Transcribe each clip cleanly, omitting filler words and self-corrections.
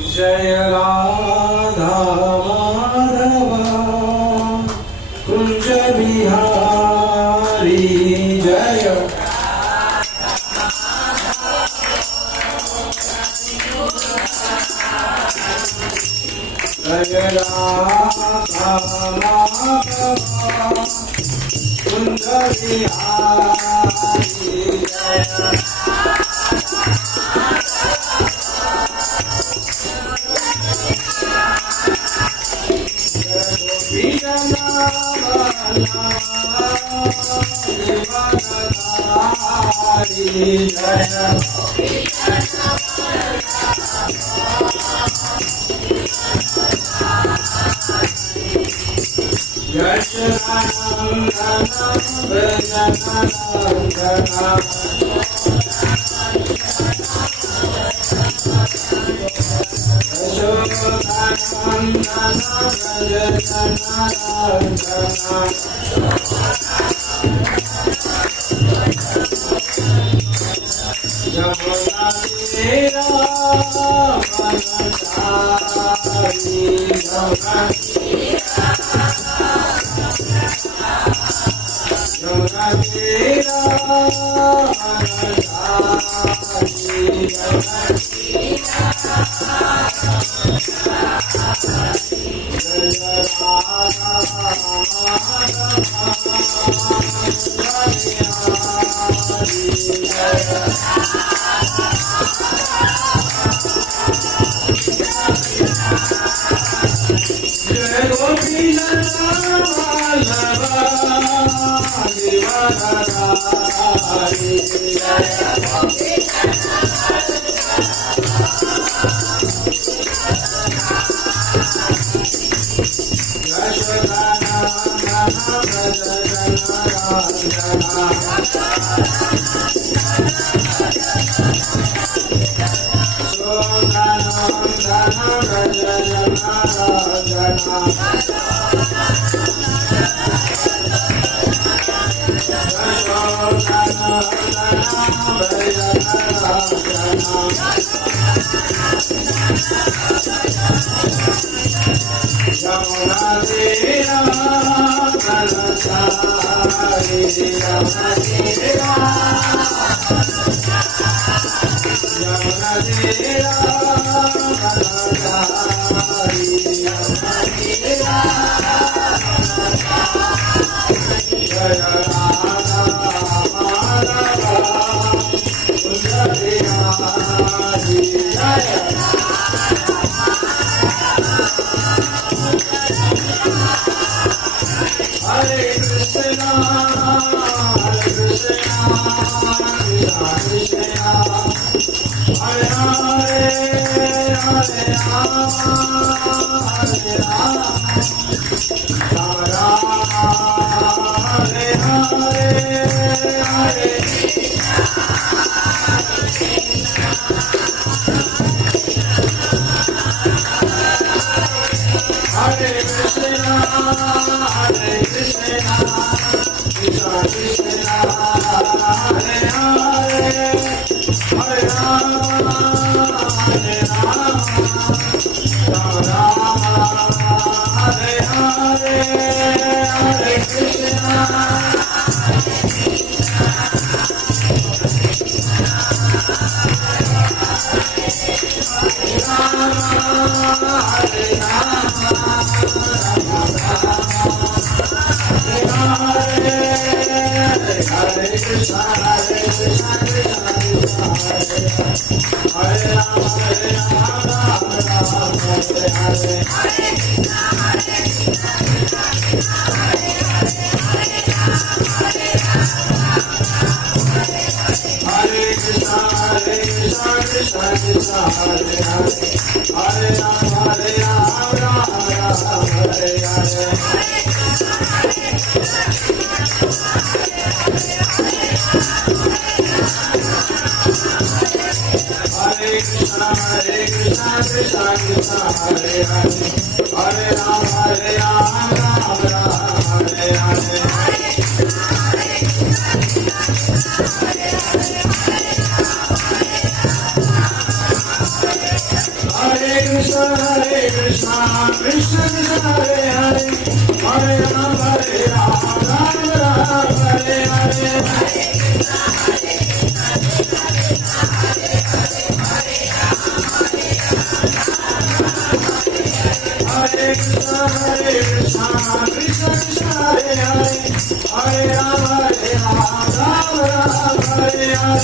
जय राधा माधव कुंज बिहारी जय जय राधा माधव कुंज बिहारी जय Hare Krishna Krishna Krishna Hare Hare Hare Ram Ram Ram Hare Hare Hare Krishna Krishna Krishna Hare Hare Hare Ram Ram Hare Hare Hare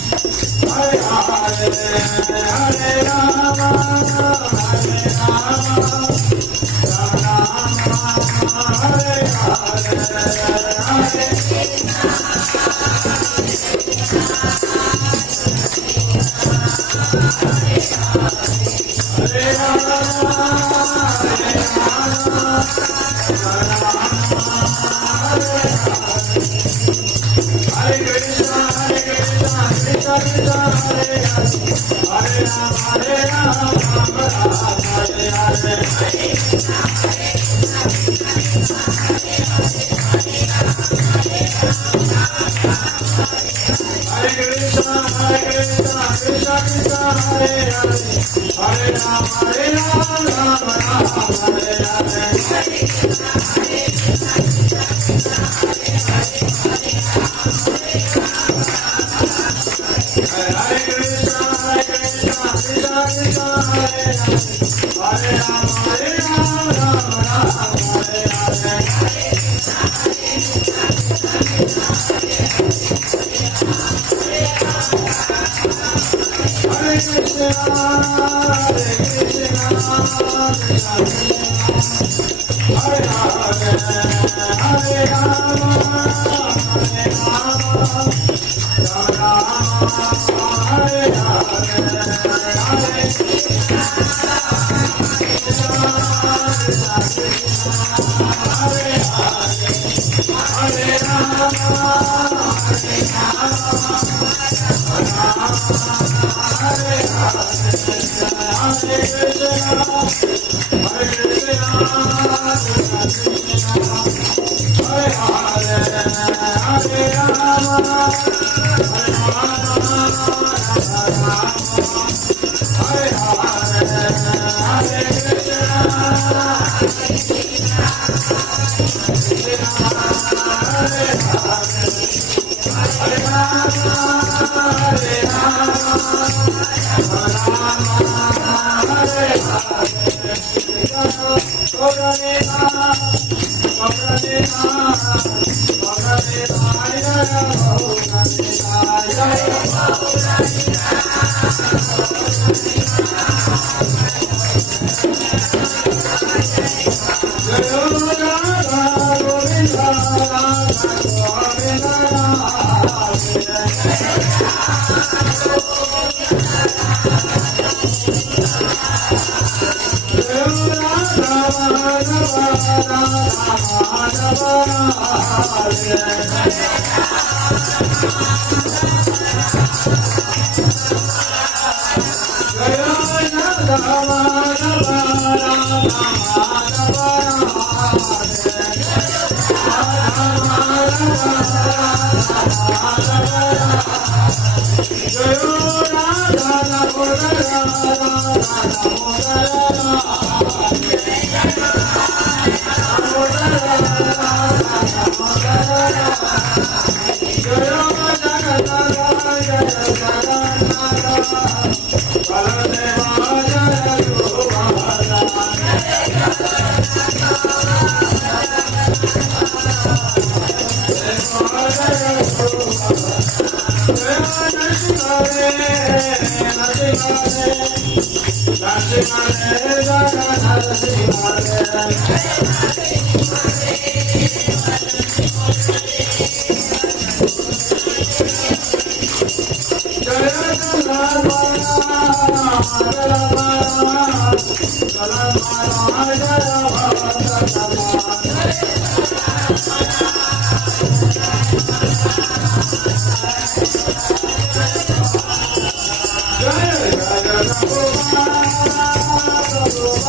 Krishna Krishna Krishna Hare Hare Hare Rama Hare Rama Hare Hare Hare Jai Jai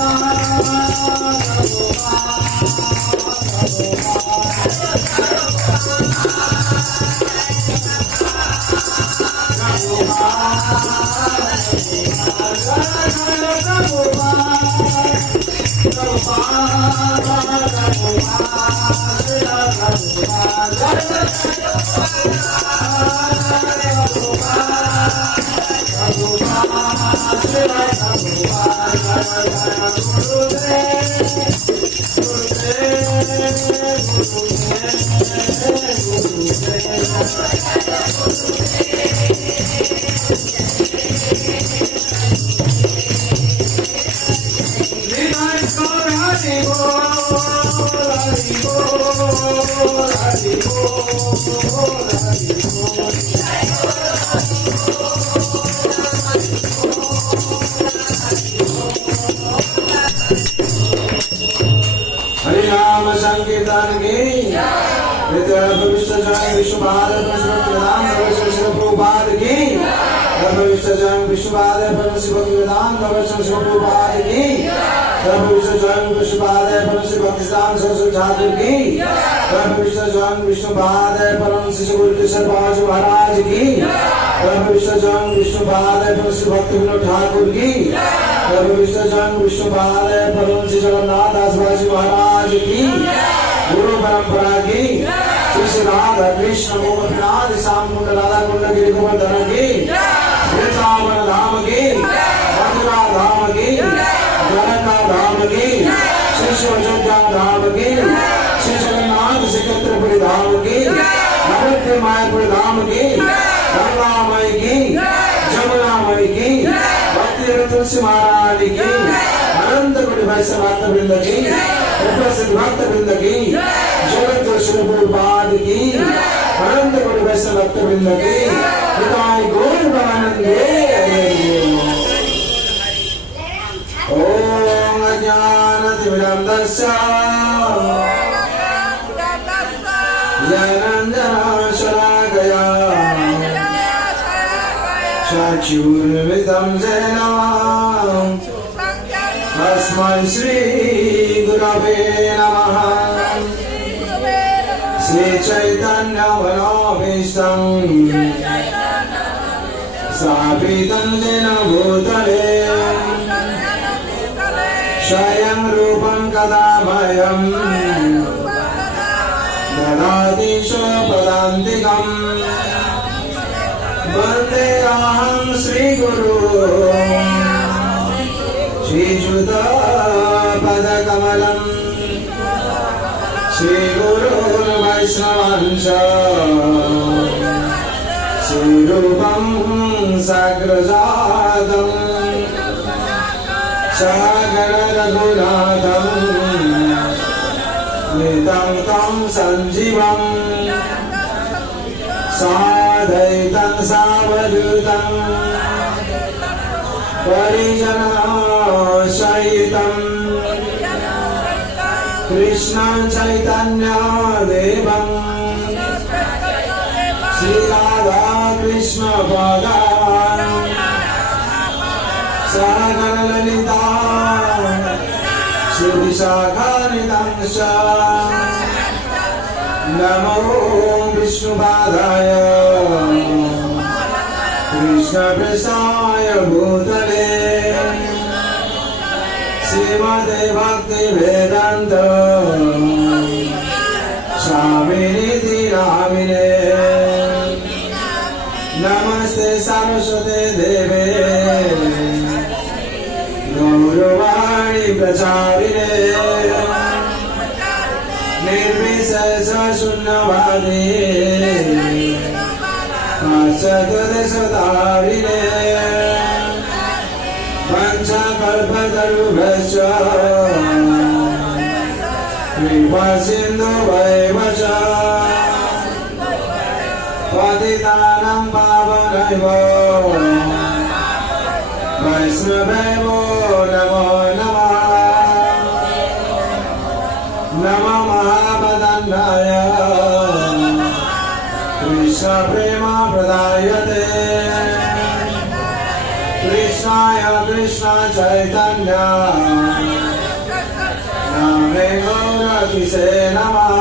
Jai हरिनाम संकीर्तन की विश्वजन विश्वपाद परमशिवदान प्रभुपाद की विश्वजन विश्वपाद परमशिवदान प्रभुपाद की विश्वजन विश्वपाद परमशिवदान सरस्वती ठाकुर की विश्वजन विश्वपाद परम शिशु गुरु किशोर बाबू महाराज की विश्वजन विश्वपाद परमशिव भक्ति विनोद ठाकुर की विश्वजन विश्वपाद परम श्री जगन्नाथ दास बाजी महाराज की गुरु परंपरा की श्री राधा कृष्ण गोपीनाथ श्याम कुंड राधा कुंड गिरि गोवर्धन की वृंदावन धाम की मथुरा धाम की द्वारका धाम की श्री अयोध्या धाम की श्री जगन्नाथ श्रीक्षेत्रपुरी धाम की नवद्वीप मायापुरी धाम की गंगामय की जमुनामय की भक्ति तुलसी महाराज की अनंत कोटि वैष्णव भक्त वृंद की प्रसिद्ध भक्त वृंद की जगत प्रभुपाद की अनंत कोटि वैष्णव भक्त वृंद की निताय गौर भवानंदे। ओम अज्ञानतिमिरन्धस्य ज्ञानाञ्जनशलाकया चक्षुर्मिलितं येन तस्मै श्री गुरवे नमः। श्री चैतन्य मनोभीष्टं स्थापितं येन भूतले स्वयं रूपं कदा मह्यं ददाति स्वपदान्तिकम् वन्देऽहं श्रीगुरु श्रीयुतपदकमलम् श्रीगुरुन् वैष्णवांश श्रीरूपं साग्रजातम् सागर रघुनाथं नितं तं संजीवं साधैतं सावधूतं परिजनसहितं कृष्ण चैतन्य देवं श्री राधा कृष्ण भगवान् सागर ललिता श्री विशाखानितांश नमो विष्णुपादाय कृष्ण प्रसाय भूतले श्रीमते भक्ति वेदांत स्वामिनिधि नामिने नमस्ते सरस्वते देवे गौरवाणी प्रचारिणे निर्विशेष शून्यवादी पाश्चात्यदेशतारिणे पंचकल्पतरुभ्यश्च कृपासिन्धुभ्यैव च पतितानां पावनैवो वैष्णवेवो नमो नमः। नमो महापदन्नाय कृष्ण प्रेम प्रदायते कृष्णाय कृष्ण चैतन्य नामे गौरकिसे नमः।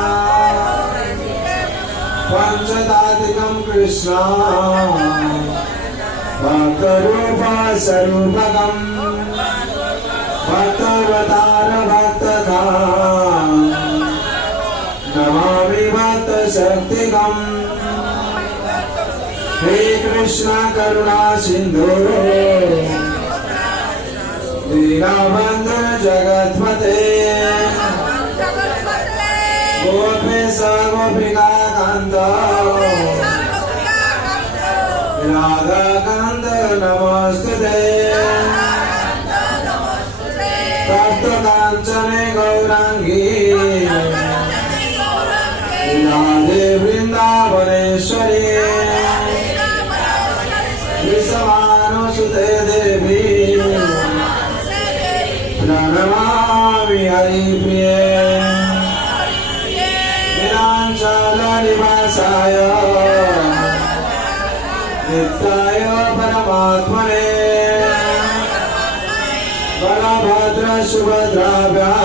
पंचतादिकं कृष्ण भक्तरूप स्वरूपकं भक्तवतार भक्तधाम नमामि भक्तशक्तिकम् हे कृष्ण करुणा सिंधु दीनबंधु जगत्पते गोपेश गोपिका कांत राधा कांत नमस्ते तप्त कांचन गौरांगी राधे वृंदावनेश्वरी विश्वानुसुते देवी प्रणमामि हरिप्रिये नीलाचलनिवासाय नित्याय परमात्मने बलभद्र सुभद्राभ्यां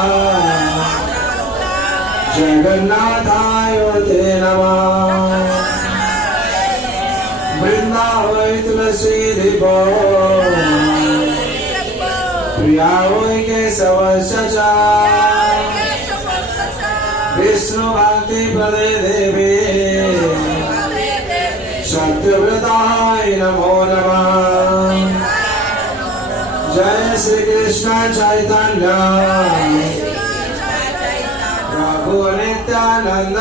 जगन्नाथाय ते नमः वृंदावै तुलसी दीपो प्रिया वै केशवस्य च विष्णु भक्ति प्रदे देवी सत्यव्रताय नमो नमः जय श्री कृष्ण चैतन्य प्रभु नित्यानंद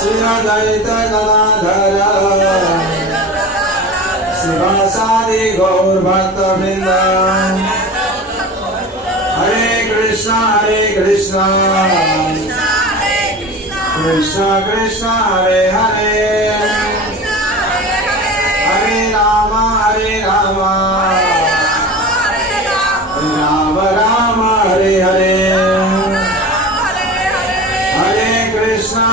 श्री अद्वैत गदाधर शिवासादि गौर भक्त वृंद हरे कृष्णा कृष्ण कृष्ण हरे हरे हरे राम राम राम हरे हरे हरे कृष्ण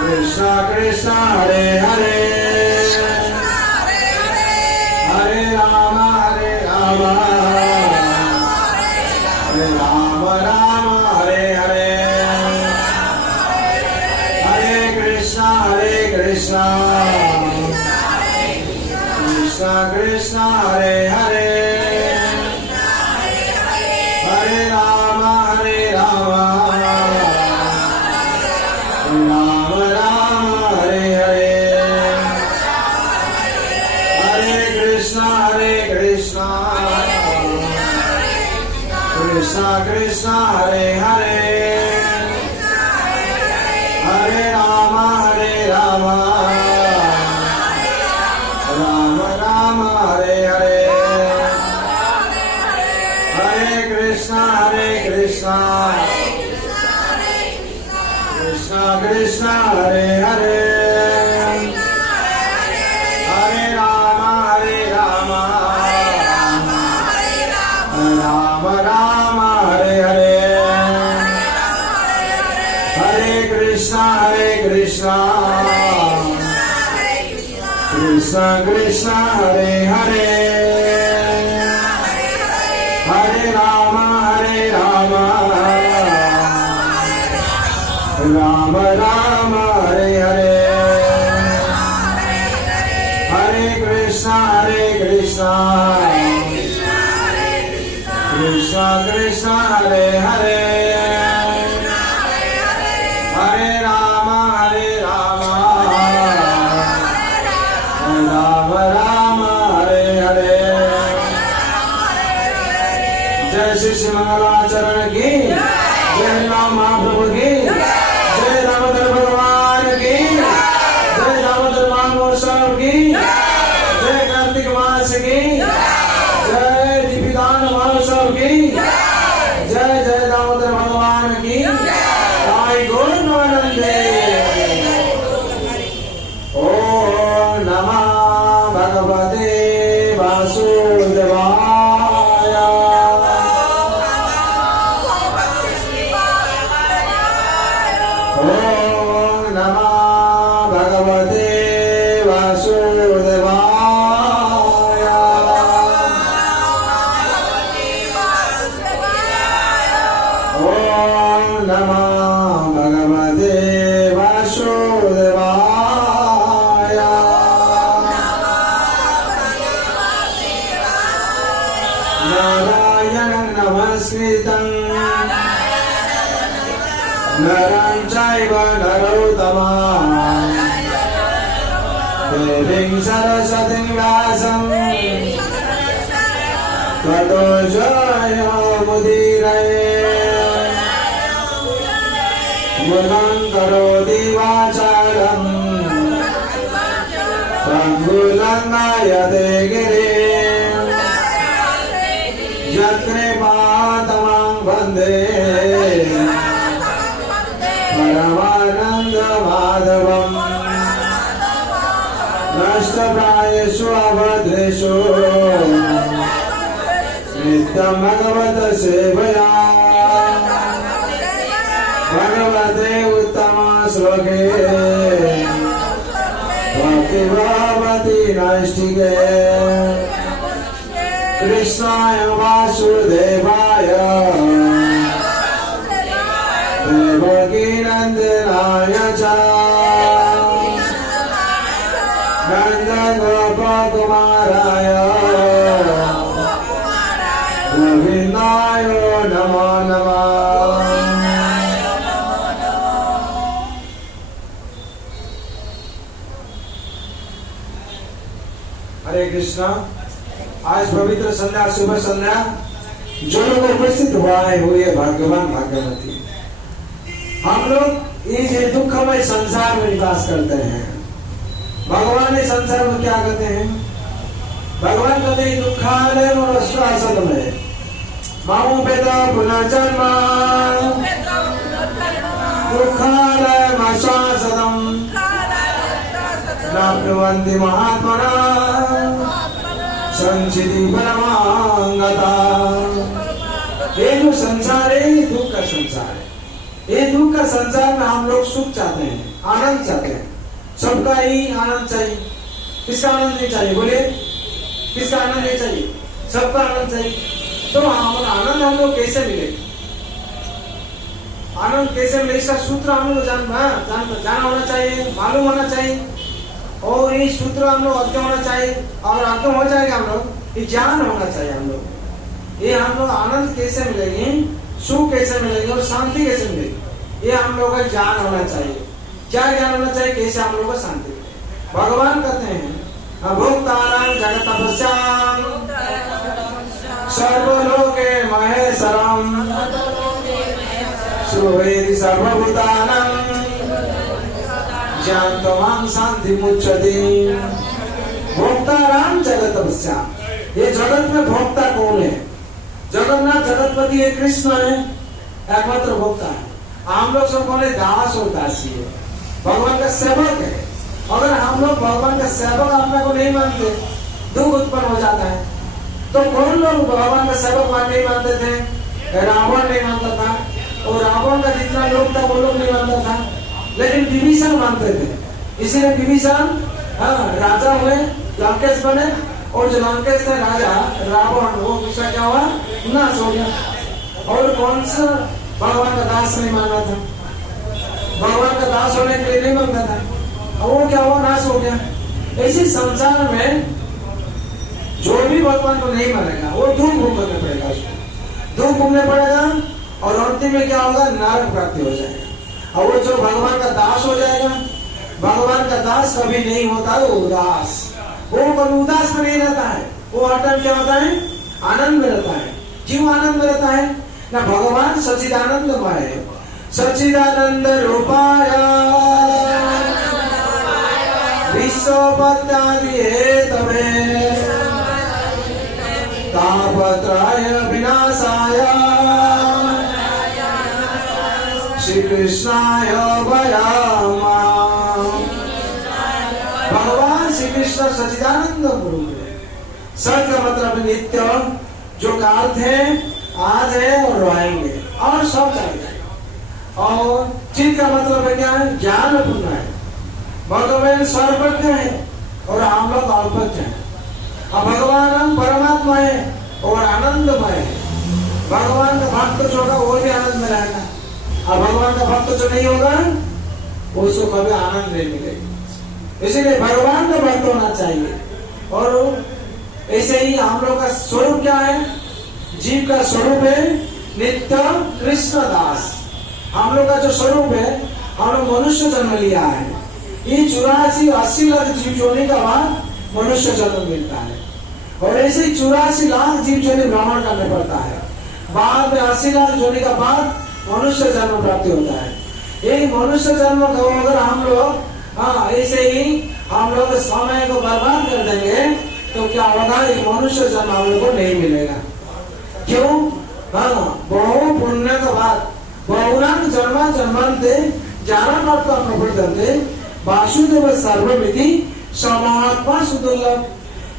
कृष्ण कृष्ण हरे हरे हरे राम राम हरे हरे हरे कृष्ण कृष्ण कृष्ण हरे हरे हरे राम राम हरे हरे हरे कृष्ण कृष्ण हरे हरे हरे राम राम राम हरे हरे हरे कृष्ण कृष्ण हरे हरे हरे राम राम हरे हरे हरे कृष्ण कृष्ण हरे हरे हरे राम राम हरे हरे हरे कृष्ण कृष्ण हरे हरे हरे राम राम हरे हरे जय श्री मंगलाचरण की जय राम महाप्रभु की जय दामोदर भगवान की जय दामोदर महोत्सव की जय कार्तिक मास की जय दीपिदान महोत्सव की जय जय दामोदर भगवान की जय गोविंदे ओम नमः भगवते वासुदेवाय ओम नमः भगवते वासुदेवाय ओम नमः भगवते वासुदेवाय नित्यं नरं चैव नरोत्तमं देवीं सरस्वतीं व्यासं ततो जयमुदीरये मूलं करोति वाचालं पङ्गुलङ्घयते गिरिं यत्कृपातमं वन्दे परमानन्दमाधवम् नष्टप्रायेषु अभद्रेषु नित्यं भगवत सेवया भगवते उत्तम श्लोके भक्तिभावति नैष्ठिके कृष्णाय वासुदेवाय देवकीनन्दनाय च नन्दगोपकुमाराय गोविन्दाय नमो नमः। हरे कृष्णा। आज पवित्र संध्या, शुभ संध्या जो लोग उपस्थित हुआ है वो ये भाग्यवान भाग्यवती। हम लोग इस दुखमय संसार में निवास करते हैं। भगवान इस संसार में क्या कहते हैं? भगवान कहते हैं दुखालय में मामू पेदा पुनर्जन्म दुखालय शाश्वतम नाप्नुवन्ति महात्मना संचिति परमांगता। ये जो संसार है ये दुख का संसार है। ये दुख का संसार में हम लोग सुख चाहते हैं, आनंद चाहते हैं। सबका ही आनंद चाहिए। किसका आनंद नहीं चाहिए? बोले किसका आनंद नहीं चाहिए? सबका आनंद चाहिए। तो आनंद हम लोग कैसे मिले? आनंद कैसे मिले इसका सूत्र हम लोग जाना होना चाहिए, मालूम होना चाहिए। और ये सूत्र हम लोग अज्ञ होना चाहिए। और अज्ञ हो जाएगा हम लोग, ये ज्ञान होना चाहिए हम लोग। ये हम लोग आनंद कैसे मिलेंगे, सुख कैसे मिलेंगे और शांति कैसे मिलेगी, ये हम लोग का ज्ञान होना चाहिए। क्या ज्ञान होना चाहिए? कैसे हम लोग को शांति मिले। भगवान कहते हैं भोक्तानां जगतपस्यां सर्वलोके महेश्वरं सुवेदि सर्वभूतानां ज्ञानत्वं शान्तिमुच्यते। भोक्तानां जगतपस्यां, ये जगत में भोक्ता कौन है? जगन्नाथ जगतपति है, कृष्ण है, एकमात्र भोक्ता है। हम लोग सब कौन है? दास और दासी है, भगवान का सेवक है। अगर हम लोग भगवान का सेवक अपने को नहीं मानते, दुख उत्पन्न हो जाता है। तो कौन लोग भगवान का सेवक नहीं मानते थे? रावण नहीं मानता था, और रावण का जितना लोग था वो लोग नहीं मानता था, लेकिन विभीषण मानते थे। इसीलिए विभीषण राजा हुए, लंकेश बने, और जो लंकेश थे राजा रावण, वो दूसरा क्या हुआ? नाश हो गया। और कौन सा भगवान का दास नहीं माना था? भगवान का दास होने के लिए नहीं मानता था, और वो क्या हुआ? नाश हो गया। इसी संसार में जो भी भगवान को नहीं मानेगा वो दुख भोगना पड़ेगा, उसको दुख भोगना पड़ेगा। और अंतिम में क्या होगा? नरक प्राप्ति हो जाएगा। और वो जो भगवान का दास हो जाएगा, भगवान का दास कभी नहीं होता है उदास। वो कभी उदास में नहीं रहता है, वो हर टाइम क्या होता है? आनंद में रहता है। क्यों आनंद में रहता है? ना भगवान सच्चिदानंदमय है। सच्चिदानंद रूपाय विश्वोपत्यादि हेतवे तापत्रय विनाशाय श्री कृष्णाय वयम्। भगवान श्री कृष्ण सच्चिदानंद गुरु है। सच का मतलब नित्य, जो काल थे, आज है और रहेंगे, और सब चलेगा। और चित का मतलब है क्या है? ज्ञान पूर्ण है। भगवान सर्वज्ञ है और हम लोग अल्पज्ञ हैं। और भगवान परमात्मा है और आनंदमय है। भगवान का भक्त जो होगा वो भी आनंद में रहेगा, और भगवान का भक्त जो नहीं होगा उसको कभी आनंद नहीं मिलेगा। इसीलिए भगवान का भक्त होना चाहिए। और ऐसे ही हम लोग का स्वरूप क्या है? जीव का स्वरूप है नित्य कृष्ण दास। हम लोग का जो स्वरूप है, हम लोग मनुष्य जन्म लिया है। ये 84-80 लाख जीव जोने का बाद मनुष्य जन्म मिलता है, और ऐसे 84 लाख जीव जोने भ्रमण करने पड़ता है। बाद में 80 लाख जोने का बाद मनुष्य जन्म प्राप्ति होता है। ये मनुष्य जन्म को अगर हम लोग ऐसे ही हम लोग समय को बर्बाद कर देंगे तो क्या होगा, एक मनुष्य जन्म हम लोग को नहीं मिलेगा। क्यों? बहु पुण्य के बाद बहुनाम जन्मा जन्मांते जाना प्राप्त प्रवर्तन्ते वासुदेव सर्वमिति समात्मा सुदुर्लभ।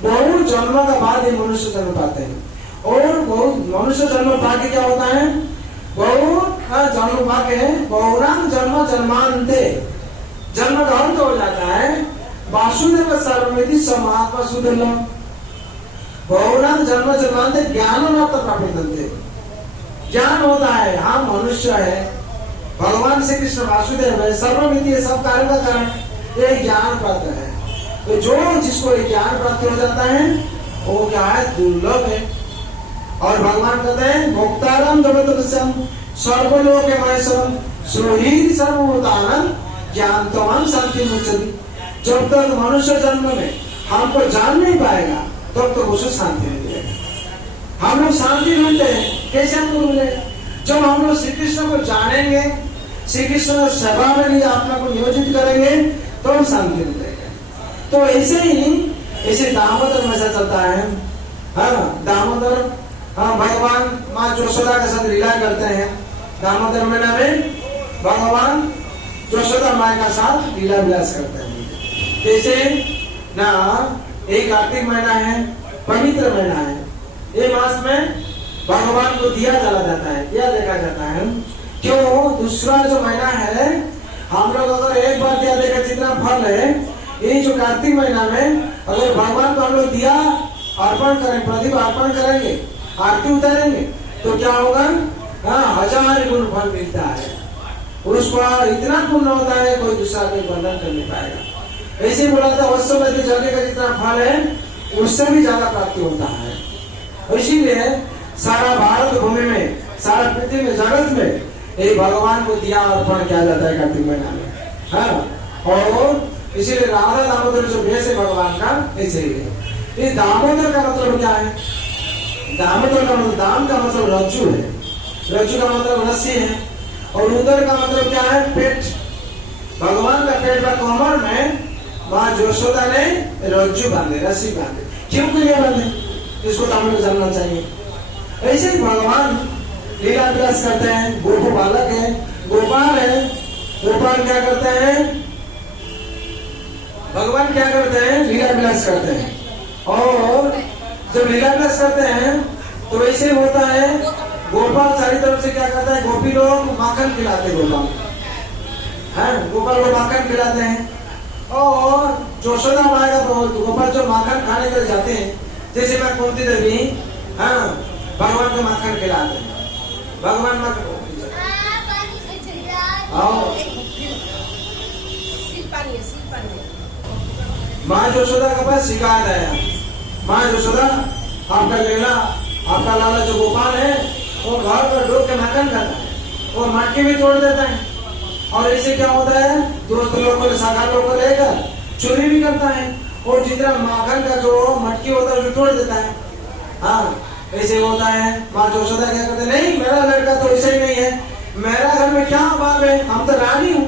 बहु जन्म के बाद ये मनुष्य जन्म पाते हैं, और बहुत मनुष्य जन्म पाके क्या होता है, बहु जन्म पाके बहुनाम जन्म जन्मांते, जन्म का अंत हो जाता है। वासुदेव सर्वमिति समात्मा सुदुर्लभ। बहुनाम जन्म जन्मांते ज्ञान प्राप्त, ज्ञान होता है, हाँ मनुष्य है, भगवान श्री कृष्ण वासुदेव है, सर्वमिति है, सब कार्य का कारण, ये ज्ञान प्राप्त है। तो जो जिसको ये ज्ञान प्राप्त हो जाता है वो क्या है, दुर्लभ है। और भगवान कहते हैं भोक्तारम जगतम सर्वलोक महेश्वरम सुहीर सर्वभूतानंद ज्ञानतमं शांति मुच्यते। जब तक मनुष्य जन्म में हमको जान नहीं पाएगा तब तो उसे शांति नहीं मिलेगा। हम लोग शांति ढूंढते हैं, कैसे हमको मिलेगा? जब हम लोग श्री कृष्ण को जानेंगे, श्री कृष्ण सेवा में लिए अपना को नियोजित करेंगे तो हम शांति मिलेगा। तो ऐसे ही ऐसे दामोदर में ऐसा चलता है। दामोदर भगवान माँ यशोदा के साथ लीला करते हैं। दामोदर महीना में भगवान यशोदा माँ का साथ लीला विलास करते हैं। जैसे ना एक कार्तिक महीना है, पवित्र महीना है, ये मास में भगवान को दिया जला जाता है, दिया देखा जाता है। क्यों? दूसरा जो महीना है, हम लोग अगर एक बार दिया देखा जितना फल है, ये जो कार्तिक महीना में अगर भगवान को हम लोग दिया अर्पण करें, प्रदीप अर्पण करेंगे, आरती उतारेंगे तो क्या होगा, 1000 गुण फल मिलता है। उस पर इतना पुण्य होता है कोई दूसरा कोई वर्णन कर नहीं पाएगा। ऐसे बोला था वत्सव जलने का जितना फल है उससे भी ज्यादा प्राप्ति होता है। इसीलिए सारा भारत भूमि में, सारा पृथ्वी में, जगत में ये भगवान को दिया अर्पण किया जाता है कार्तिक महीना में। और इसीलिए राधा दामोदर जो भेष है भगवान का, ऐसे ही है। ये दामोदर का मतलब क्या है? दामोदर का मतलब, दाम का मतलब रज्जु है, रज्जु का मतलब रस्सी है, और उदर का मतलब क्या है, पेट। भगवान का पेट का कमर में माँ यशोदा ने रज्जु बांधे, रस्सी बांधे। क्यों के लिए बांधे, इसको तो हम लोग जानना चाहिए। ऐसे ही भगवान लीला विलास करते हैं। गोपो बालक है, गोपाल है, गोपाल क्या करते हैं, भगवान क्या करते हैं, लीला विलास करते हैं। और जब लीला विलास करते हैं तो वैसे होता है, गोपाल सारी तरफ से क्या करता है, गोपी लोग माखन खिलाते हैं, गोपाल को माखन खिलाते हैं। और यशोदा माँ का गोपाल जो माखन खाने के लिए जाते हैं, जैसे मैं कुंती देवी भगवान को माखन खिलाते हैं, भगवान माखन माँ यशोदा के पास शिकायत आया, माँ यशोदा आपका लेला, आपका लाला जो गोपाल है वो घर पर डूब के माखन खाता है, वो मटकी भी तोड़ देता है। और ऐसे क्या होता है, दोस्त लोग को, शाखा लोग को लेकर चोरी भी करता है, और जितना माखन का जो मटकी होता है उसको तोड़ देता है। ऐसे होता है। माँ यशोदा क्या करते, नहीं मेरा लड़का तो ऐसे ही नहीं है, मेरा घर में क्या बाप है, हम तो रानी हूँ,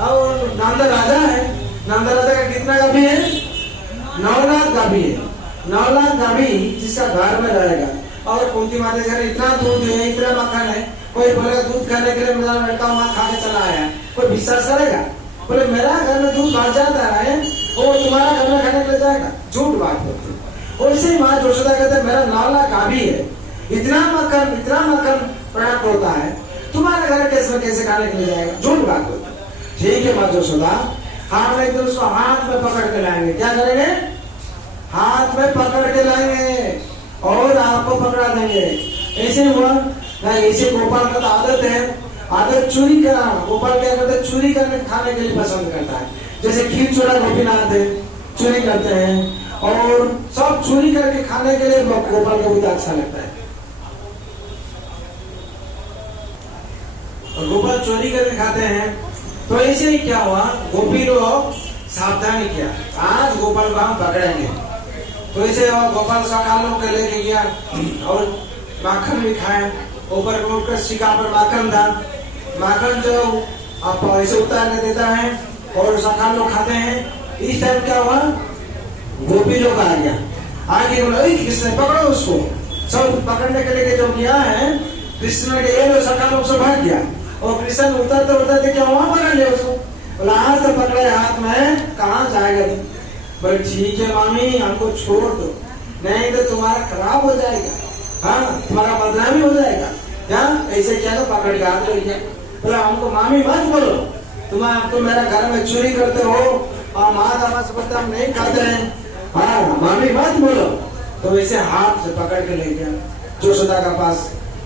और नंद राजा है, नंद राजा का कितना गाभी है, 9 लाख गाभी है, 9 लाख गाभी जिसका घर में रहेगा। और कुंती माता घर इतना दूध है, इतना मक्खन है, कोई बोलेगा दूध खाने के लिए मेरा लड़का वहाँ खा के चला आया, कोई विश्वास करेगा? बोले मेरा घर में दूध बढ़ जाता है, वो तुम्हारा घर में खाने के लिए जाएगा, झूठ बात होती है। वैसे ही माँ यशोदा कहते मेरा 9 लाख गाभी है, इतना मक्खन प्राप्त होता है, तुम्हारे घर कैसे खाने के लिए जाएगा, झूठ बात होती है। ठीक है माँ यशोदा, हम एकदम उसको हाथ में पकड़ के लाएंगे, क्या करेंगे, हाथ में पकड़ के लाएंगे और आपको पकड़ा देंगे। ऐसे हुआ ना, ऐसे गोपाल का तो आदत है, आदत चोरी कराना। गोपाल क्या करते हैं, चोरी करके खाने के लिए पसंद करता है। जैसे खीर चोरा गोपीनाथ है, चोरी करते हैं, और सब चोरी करके खाने के लिए गोपाल को बहुत अच्छा लगता है। और गोपाल चोरी करके खाते हैं। तो ऐसे ही क्या हुआ, गोपी लोग सावधानी किया, आज गोपाल को हम पकड़ेंगे। तो ऐसे गोपाल सखालों के लेके गया और माखन भी खाए, ऊपर उठकर शिका पर माखन था, माखन जो आप ऐसे उतार के देता है और सखा लोग खाते हैं। इस टाइम क्या हुआ, गोपी लोग आ गया, आगे बोला कृष्ण पकड़ो उसको। सब पकड़ने के लिए जो किया है कृष्ण के ये सखा लोग से भाग गया और कृष्ण उतरते उतरते क्या वहां पकड़ लिया उसको। बोला हाथ से पकड़े हाथ में, कहाँ जाएगा नहीं। बोले ठीक है मामी हमको छोड़ दो, नहीं तो तुम्हारा खराब हो जाएगा, हाँ तुम्हारा बदनामी हो जाएगा। हाँ ऐसे क्या तो पकड़ के हाथ ले गया। बोला हमको मामी मत बोलो, तुम मेरा घर में चोरी करते हो और माँ हम नहीं खाते हैं, हाँ मामी मत बोलो। तो वैसे हाथ से पकड़ के ले गया जोशोदा का पास।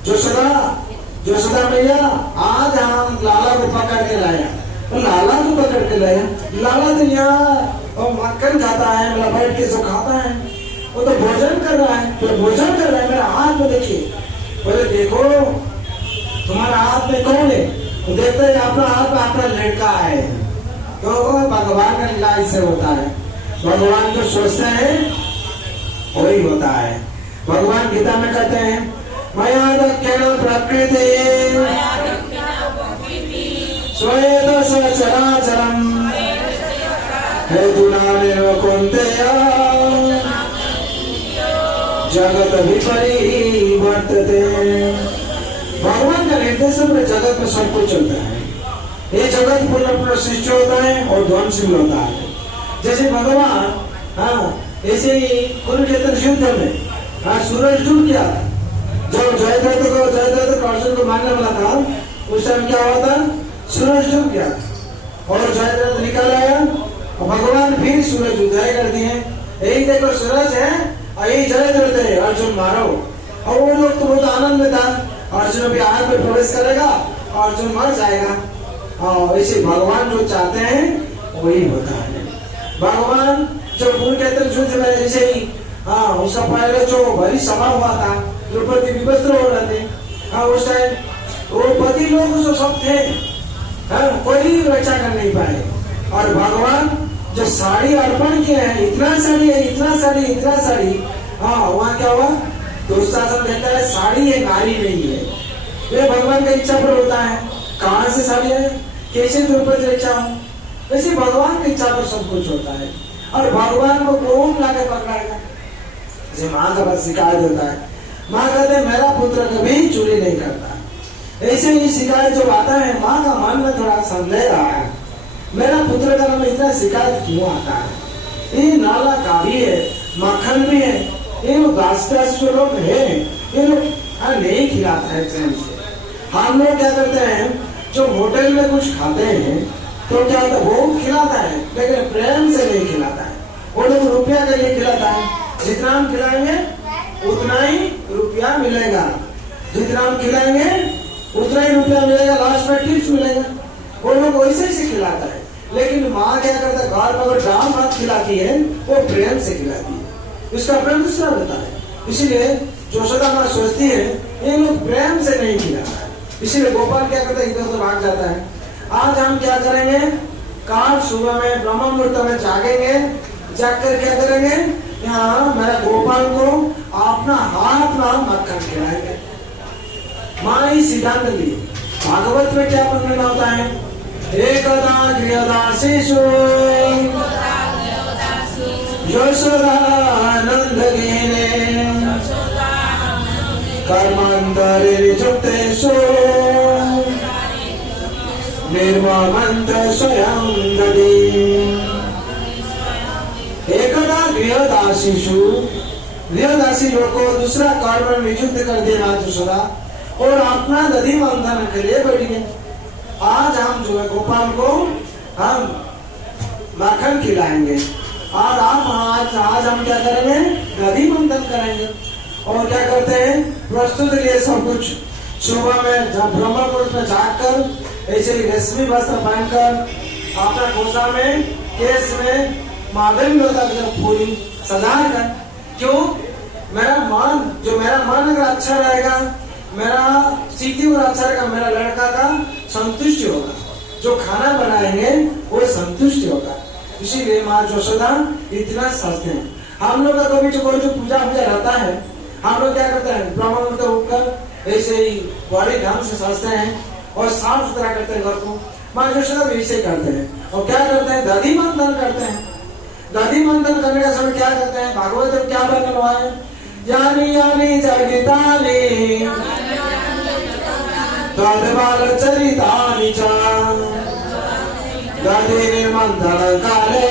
जोशोदा मैया आज हम लाला को पकड़ के लाया। तो लाला को पकड़ के लाया, लाला तो यहाँ और मक्खन खाता है, मेरा बैठ के सो खाता है, वो तो भोजन कर रहा है, तो भोजन कर रहा है, मेरा हाथ में देखिए। बोले देखो तुम्हारा हाथ में कौन है, तो देखते हैं अपना हाथ में अपना लड़का है। तो भगवान का लीला इससे होता है, भगवान जो सोचते हैं वही होता है। भगवान गीता में कहते हैं मया दक्षिण प्रकृति स्वयं सचराचरम जगत विपरिवर्तते। भगवान का निर्देशन में जगत में सब कुछ चलता है। ये जगत पूर्ण सृष्टि होता है और ध्वंसशील होता है। जैसे भगवान ऐसे ही कुरुक्षेत्र युद्ध में सूरज डूब गया था। जब जयद्रथ को अर्जुन को मारने वाला था, उस टाइम क्या हुआ था, सूरज डूब गया और जयद्रथ निकल आया और भगवान फिर सूरज उदय कर दिए। यही देखो सूरज है और यही जयद्रथ है, अर्जुन मारो। और वो लोग तो बहुत आनंद में था, अर्जुन अभी आग में प्रवेश करेगा और अर्जुन मर जाएगा। ऐसे भगवान जो चाहते हैं वही होता है। भगवान जो कुरुक्षेत्र युद्ध में जैसे ही उसका पहले जो भरी सभा हुआ था, द्रौपदी विवस्त्र हो रहे थे, उस टाइम वो पति लोग जो सब थे, कोई रक्षा कर नहीं पाए। और भगवान जो साड़ी अर्पण किए हैं, इतना साड़ी है, इतना साड़ी, इतना साड़ी, वहाँ क्या हुआ, दुशासन कहता है साड़ी है नारी नहीं है। ये भगवान का इच्छा पर होता है, कहाँ से साड़ी है, कैसे द्रौपदी रक्षा हो, वैसे भगवान की इच्छा पर सब कुछ होता है। और भगवान को कौन लाके पकड़ाएगा, जैसे माँ का बस शिकायत होता है, माँ कहते हैं मेरा पुत्र कभी चोरी नहीं करता। ऐसे ही शिकायत जो आता है, माँ का मन में थोड़ा संदेह रहा है, मेरा पुत्र का नाम इतना शिकायत क्यों आता है। ये नाला का भी है, मक्खन भी है, ये लोग दास जो लोग है, ये लोग नहीं खिलाता है प्रेम से। हम लोग क्या करते हैं, जो होटल में कुछ खाते हैं तो क्या होता है, वो खिलाता है लेकिन प्रेम से नहीं खिलाता है। वो लोग रुपया के लिए खिलाता है, जितना हम खिलाएंगे उतना ही रुपया मिलेगा, जितना हम खिलाएंगे उतना ही रुपया मिलेगा, लास्ट में टिप्स मिलेगा। वो लोग वैसे ही खिलाता है। लेकिन माँ क्या करता है, घर में अगर दाल भात खिलाती है वो प्रेम से खिलाती है, उसका प्रेम दूसरा होता है। इसीलिए जोशोदा माँ सोचती है ये लोग प्रेम से नहीं खिलाता है, इसीलिए गोपाल क्या करता है, इधर उधर भाग जाता है। आज हम क्या करेंगे, कल सुबह में ब्रह्म मुहूर्त में जागेंगे, जाकर क्या करेंगे, यहाँ मेरा गोपाल को अपना हाथ में मक्खन खिलाएंगे। माँ ही सिद्धांत ली। भागवत में क्या वर्णन होता है, एकदा गृहदासीषु यशोदानंदगेने कर्मांतरे निजुक्तेषु निर्ममन्त स्वयं ददि। एकदा गृहदासीषु, गृहदासी लोग को दूसरा कर्म में नियुक्त कर दिया यशोदा और अपना दधि मंथन के लिए बैठ गए। आज हम जो है गोपाल को हम माखन खिलाएंगे और आज हम क्या करेंगे, दधि मंथन करेंगे। और क्या करते हैं, प्रस्तुत लिए सब कुछ सुबह में ब्रह्म मुहूर्त में जागकर ऐसे ही रेशमी वस्त्र पहनकर अपना खोसा में केस में माधुरी होता पूरी सजा कर। क्यों, मेरा मन अगर अच्छा रहेगा मेरा सीधी और आचार्य का मेरा लड़का का संतुष्टि होगा, जो खाना बनाएंगे वो संतुष्टि होगा। इसीलिए माँ यशोदा इतना सस्ते हैं। हम लोग का कभी जो कोई जो पूजा रहता है, हम लोग क्या करते हैं, ब्राह्मण मुहूर्त होकर ऐसे ही बड़े ढंग से सजते हैं और साफ सुथरा करते हैं घर को। माँ यशोदा भी ऐसे करते हैं। और क्या करते हैं, दधी मंथन करते हैं। दधी मंथन करने का समय क्या करते हैं, भागवत में क्या वर्णन हुआ है, यानी यानी जगितानि तद्बाल चरितानि च दधि मंथन काले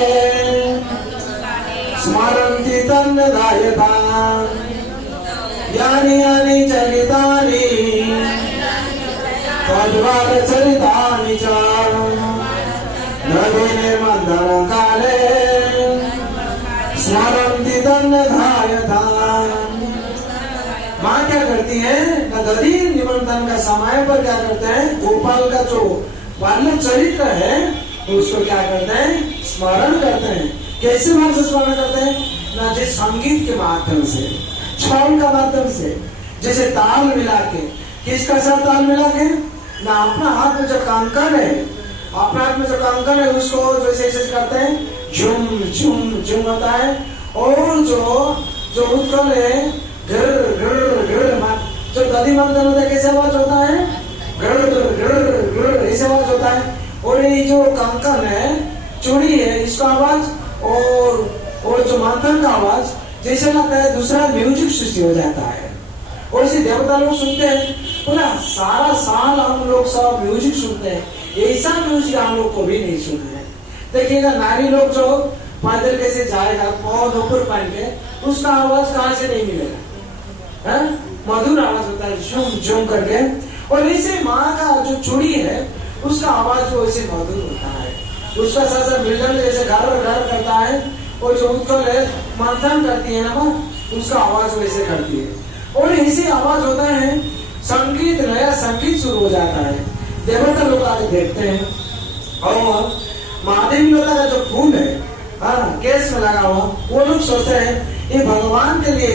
स्मरन्ति तन्नदायताम् यानि यानि चरितानि तद्बाल चरितानि च दधि मंथन काले स्मरन्ति तन्नदायताम्। माँ क्या करती है, दधी निमंत्रण का समय पर क्या करते हैं, गोपाल का जो बाल्य चरित्र है उसको क्या करते हैं, स्मरण करते हैं। कैसे भाव से स्मरण करते हैं, ना जिस संगीत के माध्यम से, छौल का माध्यम से, जैसे ताल मिला के, किसका साथ ताल मिला के, ना अपना हाथ में जो कंकन है, अपना हाथ में जो कंकन है उसको जैसे ऐसे करते हैं, झुम झुम झुम होता है। और जो उत्कल है घर घर घर, जो दधी मंथन होता है कैसे आवाज होता है, घर घर घर ऐसे आवाज होता है। और ये जो कंकन है, चूड़ी है, इसका आवाज और जो मंथन का आवाज जैसे लगता है दूसरा म्यूजिक सृष्टि हो जाता है। और इसे देवता लोग सुनते हैं, पूरा सारा साल हम लोग सब म्यूजिक सुनते हैं, ऐसा म्यूजिक हम लोग को भी नहीं सुना है। देखिएगा नारी लोग जो पैदल कैसे जाएगा बहुत ऊपर पहन के, उसका आवाज कहाँ से नहीं मिलेगा, मधुर आवाज होता है झूम झूम करके। और ऐसे माँ का जो चूड़ी है उसका आवाज वो ऐसे मधुर होता है, उसका साथ मिलन जैसे घर घर करता है। और जो उत्कल है मंथन करती है ना, उसका आवाज वैसे करती है। और ऐसी आवाज होता है, संगीत नया संगीत शुरू हो जाता है। देवता लोग आगे देखते हैं और महादेवी लता का जो फूल है, हाँ केस में लगा हुआ, वो लोग सोचते हैं ये भगवान के लिए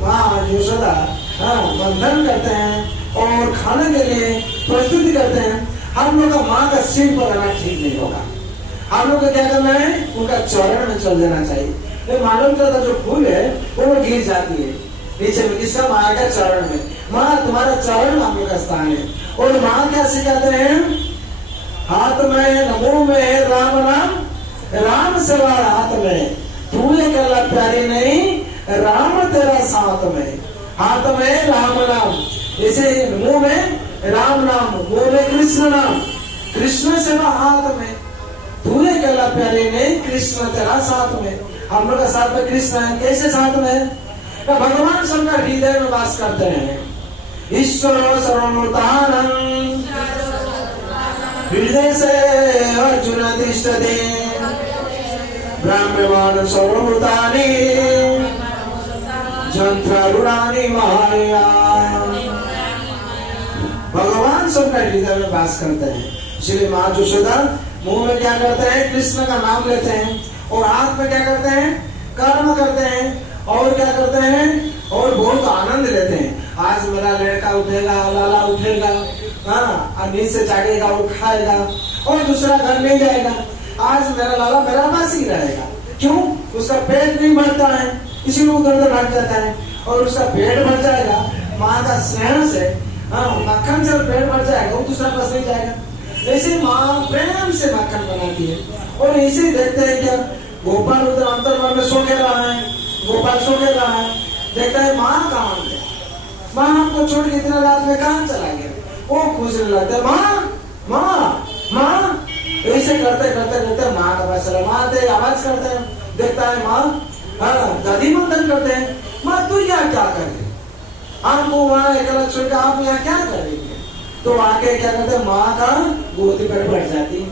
माँ यशोदा बंधन करते हैं और खाने के लिए प्रस्तुति करते हैं। हम लोग का माँ का सिर पर रहना ठीक नहीं होगा, हम लोग को क्या करना है, उनका चरण में चल जाना चाहिए। मालूम चलता जो फूल है वो गिर जाती है नीचे में, किसका, माँ का चरण में। माँ तुम्हारा चरण हम लोग का स्थान है। और माँ क्या सिखाते हैं, हाथ में नमो में राम नाम, राम सेवा हाथ में, तूने कहला प्यारी नहीं, राम तेरा साथ में। हाथ में राम नाम, जैसे मुंह में राम नाम, मुंह में कृष्ण नाम, कृष्ण सेवा हाथ में, तूने कहला प्यारी नहीं, कृष्ण तेरा साथ में। हम लोग का साथ में कृष्ण है, कैसे साथ में, भगवान सबका हृदय में वास करते हैं। ईश्वर सर्वभूतानां हृदय से अर्जुन तिष्ठति, ब्रह्मवान सर्वभूतानि जंत्रारूढ़ानि माया। भगवान सबका हृदय में वास करते हैं। इसलिए माँ यशोदा मुंह में क्या करते हैं, कृष्ण का नाम लेते हैं, और हाथ में क्या करते हैं, कर्म करते हैं, और क्या करते हैं, और बहुत आनंद लेते हैं। आज मेरा लड़का उठेगा, लाला उठेगा, हाँ नींद से जागेगा और खाएगा, और दूसरा घर नहीं जाएगा। आज मेरा लाला मेरा पास ही रहेगा, क्यों, उसका पेट नहीं भरता है, इसीलिए उधर उधर भाग जाता है। और उसका पेट भर जाएगा माँ का स्नेह से, मक्खन से पेट भर जाएगा, वो दूसरा पास नहीं जाएगा। ऐसे माँ प्रेम से मक्खन बनाती है। और ऐसे देखते हैं क्या, गोपाल उधर अंतर्मन में सो के रहा है, गोपाल सो के रहा है, देखता है माँ कहाँ गया, माँ हमको छोड़ के इतना रात में कहाँ चला गया, वो खुश रहता है, माँ माँ माँ, ऐसे करते करते करते माँ का पास चला, माँ दे आवाज करते हैं, देखता है माँ, दधी मंथन करते हैं, माँ तू यहाँ क्या करे, आपको वहाँ अकेला छोड़ के आप यहाँ क्या करेंगे। तो आके क्या करते हैं, माँ का गोदी पर बैठ जाती है,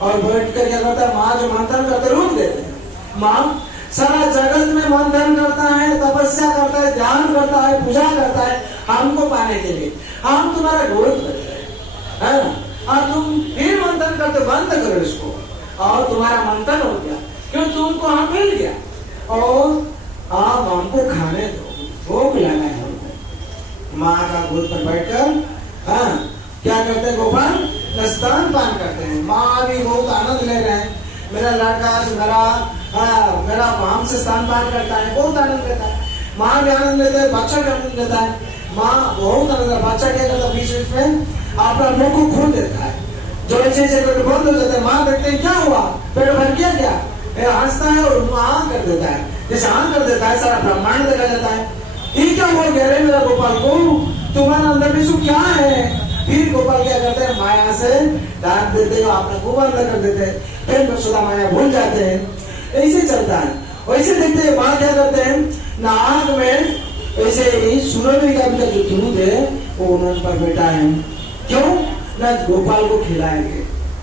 और बैठ कर क्या करता है, माँ जो मंथन करते रोक देते हैं। माँ सारा जगत में मंथन करता है, तपस्या करता है, ध्यान करता है, पूजा करता है हमको पाने के लिए, हम तुम्हारा गोद कर रहे हैं, और तुम फिर मंथन करते, बंद करो इसको, और तुम्हारा मंथन हो गया, क्यों, तुमको हम मिल गया, और आप हमको खाने दो, भूख लगा है हमको। माँ का गोद पर बैठ हमसे स्तनपान करता है, बहुत आनंद लेता है। माँ भी आनंद लेता है, बच्चा भी आनंद लेता है। माँ बहुत आनंद, बच्चा क्या करता है बीच बीच में अपना मुंह को खोल देता है, जो ऐसे पेट बंद हो जाता है। माँ देखते हैं क्या हुआ, पेट भर गया क्या, हंसता है और हाँ कर देता है। जैसे हाँ कर देता है सारा ब्रह्मांड देखा जाता है। ये क्या हुआ कह रहे मेरा गोपाल को, तुम्हारा अंदर में क्या है। फिर गोपाल क्या करते हैं, माया से डांट देते हैं, अपना मुंह बंद कर देते हैं, फिर यशोदा माया भूल जाते हैं। ऐसे चलता है। वैसे देखते हैं माँ क्या करते हैं, नाक में ऐसे सुरभि का भी जो दूध है वो उन्होंने पर बैठा है। क्यों ना गोपाल को खिलाएंगे।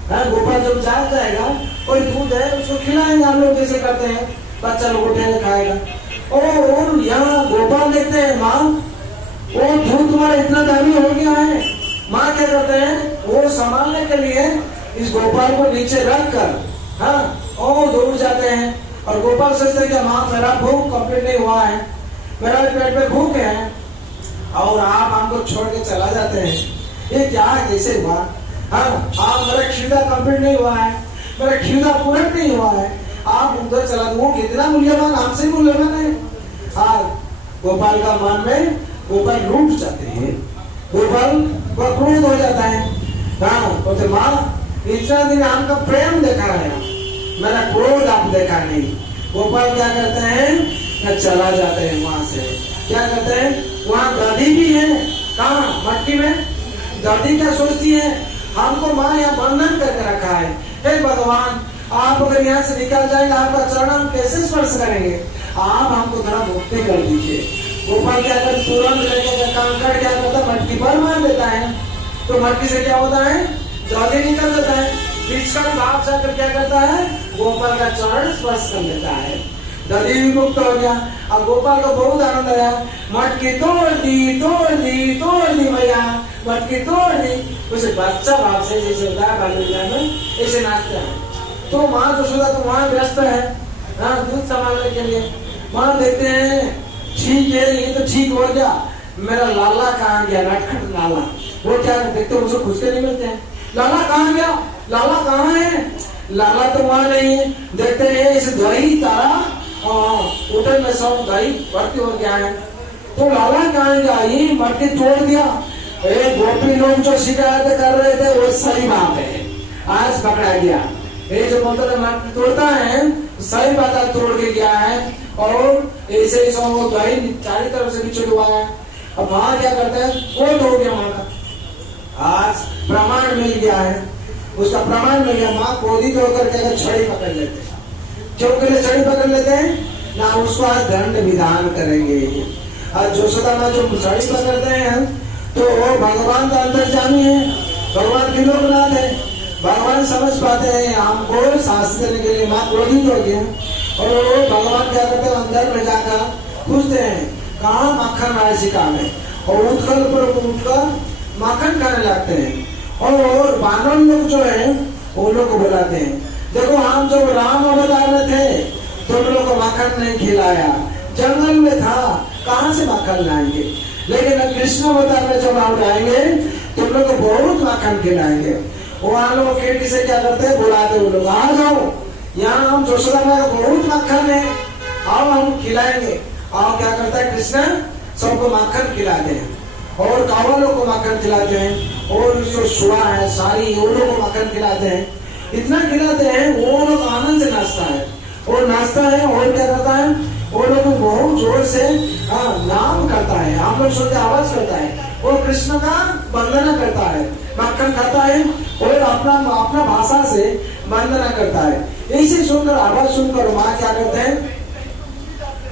गोपाल जब जाग जाएगा कोई दूध है उसको खिलाएंगे, हम लोग जैसे करते हैं, बच्चा लोग उठेगा खाएगा। और यहाँ गोपाल देखते हैं माँ वो दूध तुम्हारा इतना दामी हो गया है। माँ क्या करते हैं, वो संभालने के लिए इस गोपाल को नीचे रख कर और दौड़ जाते हैं। और गोपाल सोचते हैं कि माँ मेरा भूख कंप्लीट नहीं हुआ है, मेरा पेट में भूख है और आप हमको छोड़ के चला जाते हैं। ये क्या है, कैसे हुआ। आप मेरा क्षुधा कंप्लीट नहीं हुआ है, मेरा क्षुधा पूर्ण नहीं हुआ है, आप उधर चला। वो कितना मूल्यवान, हमसे मूल्यवान है। गोपाल का मन में गोपाल रूठ जाते हैं, गोपाल क्रोध हो जाता है। बोलते माँ इतना दिन आपका प्रेम देखा है, मेरा क्रोध आप देखा नहीं। गोपाल क्या करते हैं, चला जाते हैं वहां से। क्या करते हैं, वहां दादी भी है, कहाँ मटकी में। दादी क्या सोचती है, हमको माँ यहाँ बंधन करके रखा है, हे भगवान आप अगर यहाँ से निकल जाएंगे आपका चरण हम कैसे स्पर्श करेंगे, आप हमको थोड़ा मुक्ति कर दीजिए। गोपाल क्या कर तुरंत लेके कंकड़ क्या करता है, मटकी पर मार देता है। तो मटकी से क्या होता है, दादी निकल जाता है। बीच का बाप जाकर क्या करता है, गोपाल का चरण स्पर्श कर लेता है। दादी भी मुक्त हो गया। अब गोपाल को बहुत आनंद आया, मटकी तोड़ दी तोड़ दी तोड़ दी भैया, मटकी तोड़ दी। उसे बच्चा बाप से जैसे होता है बाल्य में ऐसे नाचता है। तो माँ यशोदा तो वहां व्यस्त है दूध संभालने के लिए। वहां देखते हैं ठीक है ये तो ठीक हो गया, मेरा लाला कहाँ गया, नटखट लाला। वो क्या देखते हैं, उसे खुश के नहीं मिलते हैं। लाला कहाँ गया, लाला कहाँ है, लाला तो वहां नहीं है। देखते हैं इस दही तारा होटल में सब दही भर्ती हो गया है। तो लाला कहाँ गया, ये मटकी तोड़ दिया। गोपी लोग जो शिकायत कर रहे थे वो सही बात है, आज पकड़ा गया। ये जो बोलता मटकी तोड़ता है सही बात है, तोड़ के गया है। और ऐसे ही सब दही चारों तरफ से बिछड़ हुआ है। अब वहां क्या करता है, कोर्ट हो गया वहां का, आज प्रमाण मिल गया है, उसका प्रमाण मिल गया। माँ क्रोधित होकर के छड़ी पकड़ लेते हैं। क्यों के लिए छड़ी पकड़ लेते हैं ना, उसको आज दंड विधान करेंगे। आज यशोदा माँ जो छड़ी पकड़ते हैं तो वो भगवान का अंतर्जामी है, भगवान के लोकनाथ है, भगवान समझ पाते हैं हमको शास्त्र देने के लिए। माँ क्रोधित हो गया और वो भगवान क्या करते हैं, अंदर में जाकर पूछते हैं कहाँ मक्खन राशिका में, और उठकर माखन खाने लगते हैं। और बानर लोग जो है वो लोग को बुलाते हैं, देखो हम जब राम अवतार में थे तो उन लोग को माखन नहीं खिलाया, जंगल में था कहाँ से माखन लाएंगे, लेकिन कृष्ण अवतार में जब हम आएंगे तो उन लोग को बहुत माखन खिलाएंगे। वहाँ लोग खिड़की से क्या करते हैं, बुलाते वो लोग, आ जाओ यहाँ हम यशोदा माँ का बहुत माखन है, आओ हम खिलाएंगे। आओ क्या करता है कृष्ण, सबको माखन खिलाते हैं और कावा लोग को माखन खिलाते हैं, और जो शुआ है सारी वो लोग को माखन खिलाते हैं। इतना खिलाते हैं वो लोग आनंद से नाचता है, और नाचता है और क्या करता है, वो लोग बहुत जोर से नाम करता है, हम लोग सुनते आवाज करता है, वो कृष्ण का वंदना करता है, माखन खाता है और अपना भाषा से वंदना करता है। ऐसे सुनकर आवाज सुनकर माँ क्या करते हैं,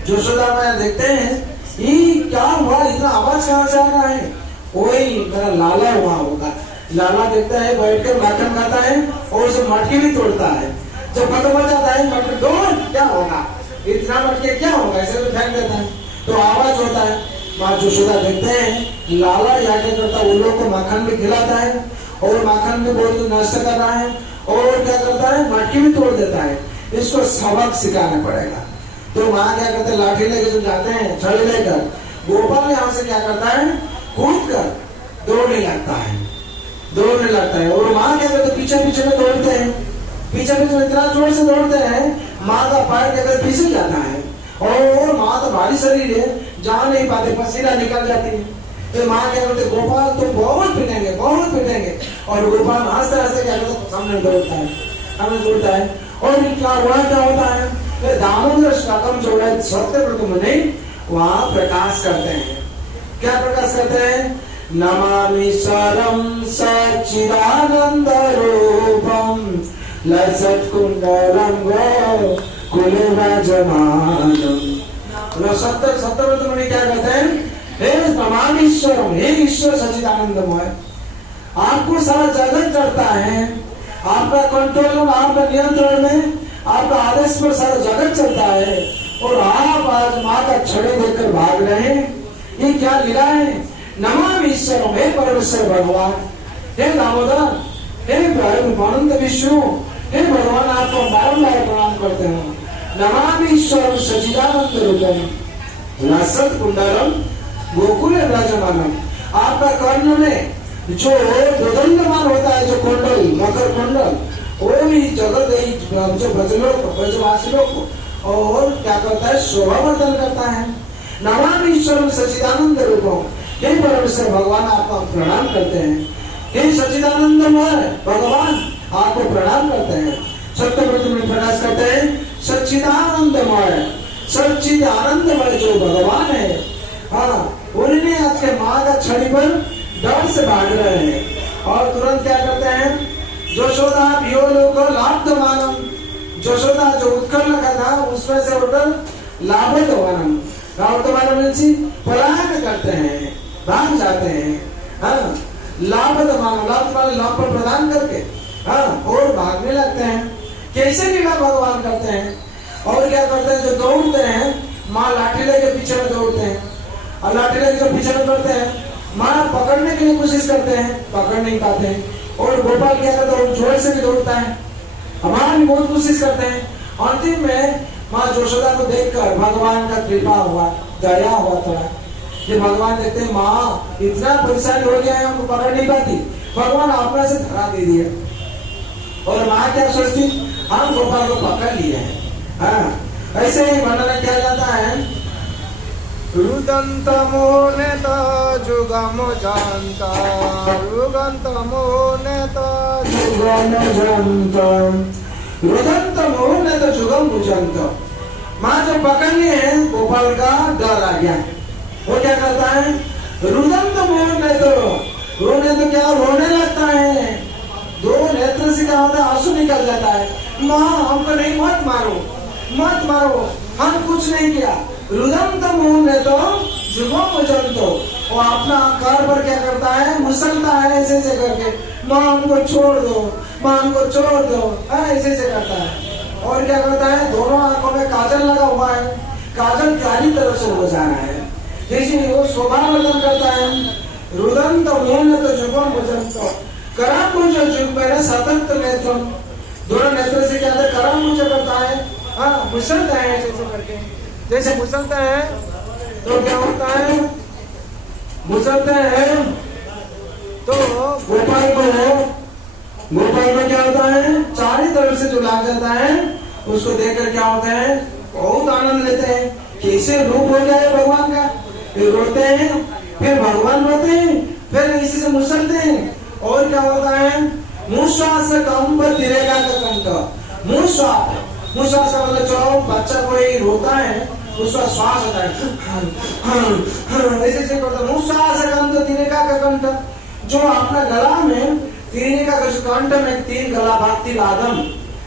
यशोदा माँ देखते हैं ये क्या हुआ, इतना आवाज कहाँ से आ रहा है, वही मेरा लाला हुआ होगा। लाला देखता है बैठ कर माखन खाता है और उसे मटकी भी तोड़ता है। जब खत्म हो जाता है मटकी तोड़, क्या होगा इतना मटके क्या होगा, ऐसे तो फेंक देता है, तो आवाज होता है। माँ यशोदा देखते हैं लाला यहाँ क्या करता है, उन लोग को माखन भी खिलाता है और माखन भी बहुत नष्ट कर रहा है, और क्या करता है मटकी भी तोड़ देता है, इसको सबक सिखाना पड़ेगा। तो माँ क्या करते हैं, लाठी लेके जो जाते हैं छड़ी लेकर, गोपाल यहाँ से क्या करता है, कूद कर दौड़ने लगता है, और माँ क्या करते पीछे पीछे में दौड़ते हैं, पीछे पीछे इतना जोर से दौड़ते हैं, माँ का पैर अगर फिसल जाता है और माँ तो भारी शरीर है, जा नहीं पाते, पसीना निकल जाती है, फिर माँ क्या करते, गोपाल तुम बहुत पिटेंगे, बहुत पिटेंगे। और गोपाल हंसते हंसते क्या करते, सामने दौड़ता है, सामने दौड़ता है। और क्या होता है, दामोदर शतकम जो है सत्यव्रत मुनि वहां प्रकाश करते हैं। क्या प्रकाश करते हैं? नमामि स्वरम सच्चिदानंद रूपम लसत कुंडलम कुलराजमानम। सत्यव्रत मुनि क्या कहते हैं? हे नमामि ईश्वरम, हे ईश्वर सच्चिदानंदमय, आपको सारा जगत करता है, आपका कंट्रोल में, आपका नियंत्रण में, आपका आदेश पर सारा जगत चलता है, और आप आज माँ का छड़ी देकर भाग रहे हैं, ये क्या लीला है? नमामि ईश्वरम, हे परमेश्वर भगवान, हे दामोदर, हे अनंत विष्णु, हे भगवान, आपको बारंबार प्रणाम करते हैं। नमामि ईश्वरम सच्चिदानंद रूपम लसत कुंडलम गोकुल विराजमानम। आपका कर्ण में जो दंडमान होता है, जो कुंडल, मकर कुंडल, वो भी जगत जो ब्रजवासी लोग और क्या करता है, शोभा वर्धन करता है। नमामि ईश्वरम सच्चिदानंद रूपम, हे परमेश्वर भगवान, आपको प्रणाम करते हैं। हे सच्चिदानंदमय भगवान, आपको प्रणाम करते हैं। सत्यव्रत में प्रकाश करते हैं, सच्चिदानंदमय, सच्चिद आनंदमय जो भगवान है, हाँ, उन्हें आज के माँ का छड़ी पर डर से भाग रहे हैं। और तुरंत क्या करते हैं, यशोदा लाभमानम, यशोदा जो उत्कर्ण का था उसमें से उठकर लाभमानम, पलायन करते हैं, भाग जाते हैं। हाँ, लाभमानम, लाभ पर प्रदान करके, हाँ, और भागने लगते हैं। कैसे लीला भगवान करते हैं? और क्या करते हैं, जो दौड़ते हैं, माँ लाठी लेके पीछे में दौड़ते हैं, और लाठी लेके जो पीछे में करते हैं, माँ पकड़ने के लिए कोशिश करते हैं, पकड़ नहीं पाते हैं। और गोपाल क्या करता है, जोर से भी दौड़ता है, हमारा भी बहुत कोशिश करते हैं। अंतिम में माँ यशोदा को देखकर भगवान का कृपा हुआ, दया हुआ थोड़ा, कि भगवान देखते हैं माँ इतना परेशानी हो गया है, हमको पकड़ नहीं पाती, भगवान अपना से धरा दे दिए। और माँ क्या सोचती, हम गोपाल को पकड़ लिए हैं। हाँ, ऐसे ही वर्णन किया जाता है, रुदंत मोनेत जुगम जानता, रुदंत मोनेत जुगम जानता, रुदंत मोनेत जुगम जानता। माँ जब पकड़ लिए हैं, गोपाल का डर आ गया, वो क्या करता है, रुदंत मोनेत, रोने तो क्या, रोने लगता है, दो नेत्र से क्या होता है, आंसू निकल जाता है। माँ हमको नहीं, मत मारो, मत मारो, हम कुछ नहीं किया। रुदंत मुंह ने तो जुगम जंतो, वो अपना आकार पर क्या करता है, मुसलता है ऐसे ऐसे करके, माँ हमको छोड़ दो, माँ हमको छोड़ दो, ऐसे ऐसे करता है। और क्या करता है, दोनों आंखों में काजल लगा हुआ है, काजल चारी तरफ से हो जा रहा है, जैसे वो शोभा वर्धन करता है। रुदंत मुंह ने तो जुगम जंतो, करांबुज जुग मेरे सतत नेत्र, दोनों नेत्र से क्या है, करांबुज करता है, हाँ, मुसलता है ऐसे करके, जैसे मुसलता है तो क्या होता है, मुसलते हैं तो गोपाल को क्या होता है, चारों तरफ से जो लाग जाता है, उसको देखकर क्या होता है, बहुत आनंद लेते हैं। कैसे रूप हो गया है भगवान का, फिर रोते हैं, फिर भगवान रोते हैं, फिर इसी से मुसलते हैं। और क्या होता है, मुश्वास कंप तिरेगा का कंठ, मुश्वास मतलब जो बच्चा कोई रोता है उसका श्वास होता है, ऐसे करता है। मुश्वास कंठ तिरेगा का कंठ, जो अपना गला में तिरेगा का जो कंठ में तीन गला भक्ति लादम,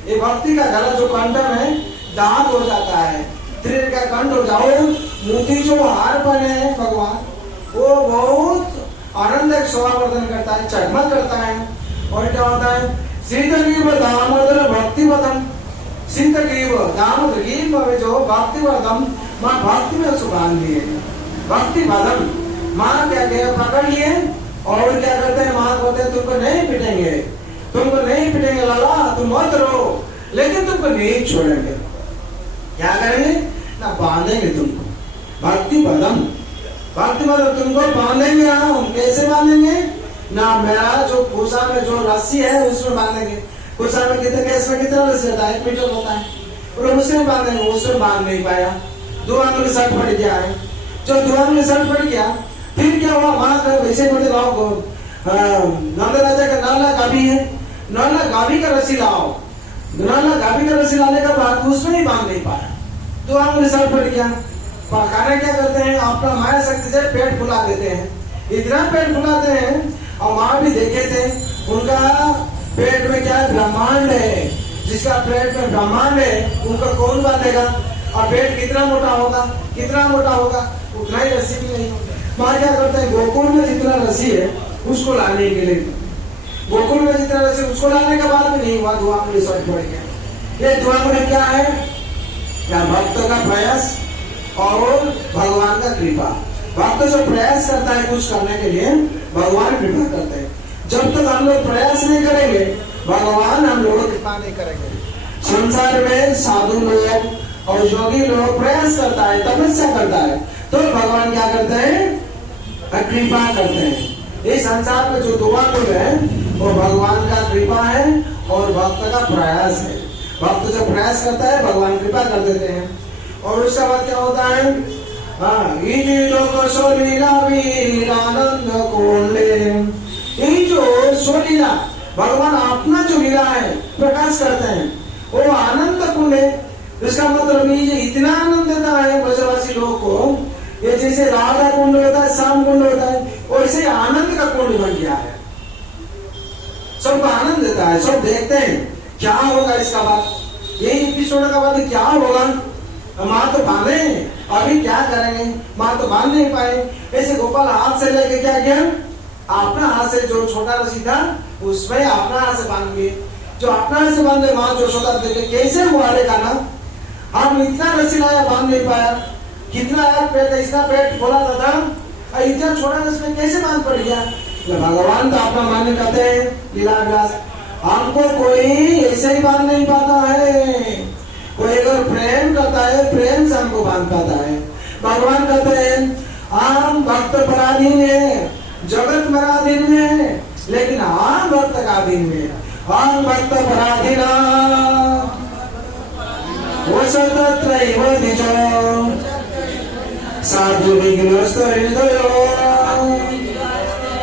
ये भक्ति का गला जो कंठ में दांत हो जाता है, तिरेगा कंठ हो जाओ, मोती जो हार पहने हैं भगवान, वो बहुत आनंद शोभा वर्धन करता है, चकमक करता है। और क्या होता है, सीतगीव दामोदर भक्ति वदम, सीतगीव दामोदर गीव में जो भक्ति वदम, माँ भक्ति में उसको बांध लिए, भक्ति वदम, माँ क्या किया, पकड़ लिए। और क्या करते हैं, माँ कहते हैं तुमको नहीं पिटेंगे, तुमको नहीं पिटेंगे लाला, तुम मत रो, लेकिन तुमको नहीं छोड़ेंगे। क्या करेंगे ना, बांधेंगे तुमको, भक्ति वदम, भक्ति मतलब तुमको बांधेंगे। हम कैसे बांधेंगे ना, मेरा जो कुर्सा में जो रस्सी है उसमें बांधेंगे। कुर्सा में कितने केस में कितना रस्सी होता है, 1 मीटर होता है, और उसने बांधे, उसने बांध नहीं पाया, 2 आंगुल शर्ट पड़ गया है। जो 2 आंगुल शर्ट पड़ गया, फिर क्या हुआ, वहां का वैसे बोलते लाओ नंद राजा का नाला गाभी है, नाला गाभी का रस्सी लाओ। नाला गाभी का रस्सी लाने का बाद उसमें ही बांध नहीं पाया, 2 आंगुल शर्ट पड़ गया। खाना क्या करते हैं, अपना माया शक्ति से पेट फुला देते हैं, इतना पेट फुलाते हैं। और वहां भी देखे थे, उनका पेट में क्या है, ब्रह्मांड है। जिसका पेट में ब्रह्मांड है उनका कौन बांधेगा, और पेट कितना मोटा होगा, कितना मोटा होगा, उतना ही रस्सी भी नहीं। वहां क्या करते हैं, गोकुल में जितना रस्सी है उसको लाने के लिए, गोकुल में जितना रस्सी उसको लाने के बाद भी नहीं हुआ, 2 आंगुल शर्ट पड़ गया। ये 2 आंगुल क्या है, या भक्त का प्रयास और भगवान का कृपा। भक्त जो प्रयास करता है कुछ करने के लिए, भगवान कृपा करते हैं। जब तक हम लोग प्रयास नहीं करेंगे, भगवान हम लोगों को कृपा नहीं करेंगे। संसार में साधु लोग और योगी लोग प्रयास करता है, तपस्या करता है, तो भगवान क्या करते हैं, कृपा करते हैं। इस संसार में जो 2 आंगुल है वो भगवान का कृपा है और भक्त का प्रयास है। भक्त जो प्रयास करता है भगवान कृपा कर देते हैं। और उसके बाद क्या होता है, ये जो स्वलीला भगवान अपना जो लीला है प्रकाश करते हैं, वो आनंद कुंड है। इसका मतलब ये इतना आनंद देता है ब्रजवासी लोगों को, ये जैसे राधा कुंड होता है, श्याम कुंड होता है, वैसे आनंद का कुंड बन गया है। सबको आनंद देता है, सब देखते हैं क्या होगा इसका बाद, यही एपिसोड का बाद क्या होगा। माँ तो बांधे, अभी क्या करेंगे, माँ तो बांध नहीं पाए। ऐसे गोपाल हाथ से लेके क्या किया, अपना हाथ से जो छोटा रस्सी था उसमें अपना हाथ से बांध दिए। जो अपना हाथ से बांधे, माँ जो छोटा देखे कैसे हुआ रे गाना, हम इतना रस्सी लाया बांध नहीं पाया, कितना पेट, इसका पेट खोला था, इतना छोटा रस्सी कैसे बांध पड़ गया। भगवान तो अपना मान्य करते हैं लीला विलास, हमको कोई ऐसे ही बांध नहीं पाता है। कोई अगर प्रेम करता है, प्रेम से हमको बांध पाता है। भगवान कहते हैं आम भक्त पराधीन है, जगत पराधीन है, लेकिन आम भक्त का अधीन है। आम भक्त पराधीन वो सतत्रैव निजो साधु विघ्नस्त हृदयो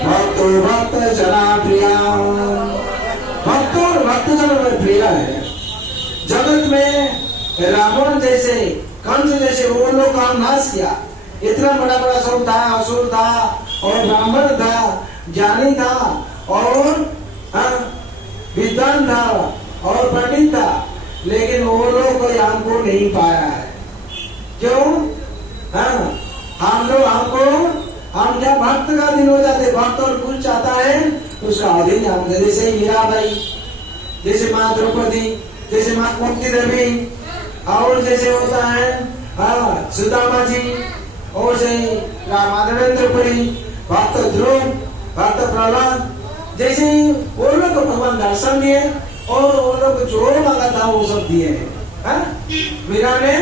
भक्तो भक्त जना प्रिया। भक्त और भक्त जन में प्रिय है। जगत में रावण जैसे, कंस जैसे वो लोग का नाश किया। इतना बड़ा बड़ा सब था, असुर था और ब्राह्मण था, ज्ञानी था और विद्वान था और पंडित था, लेकिन वो लोग कोई हमको नहीं पाया है। क्यों? हम लोग हम क्या भक्त का दिन हो जाते, भक्त और कुछ चाहता है उसका अधीन हम, जैसे मीराबाई, जैसे माँ द्रौपदी, जैसे माँ कुंती देवी, और जैसे होता है सुदामा जी, और जैसे माधवेंद्रपुरी, भक्त ध्रुव, भक्त प्रहलाद, जैसे वो लोग को भगवान दर्शन दिए और वो लोग जो मांगा था वो सब दिए हैं। मीरा ने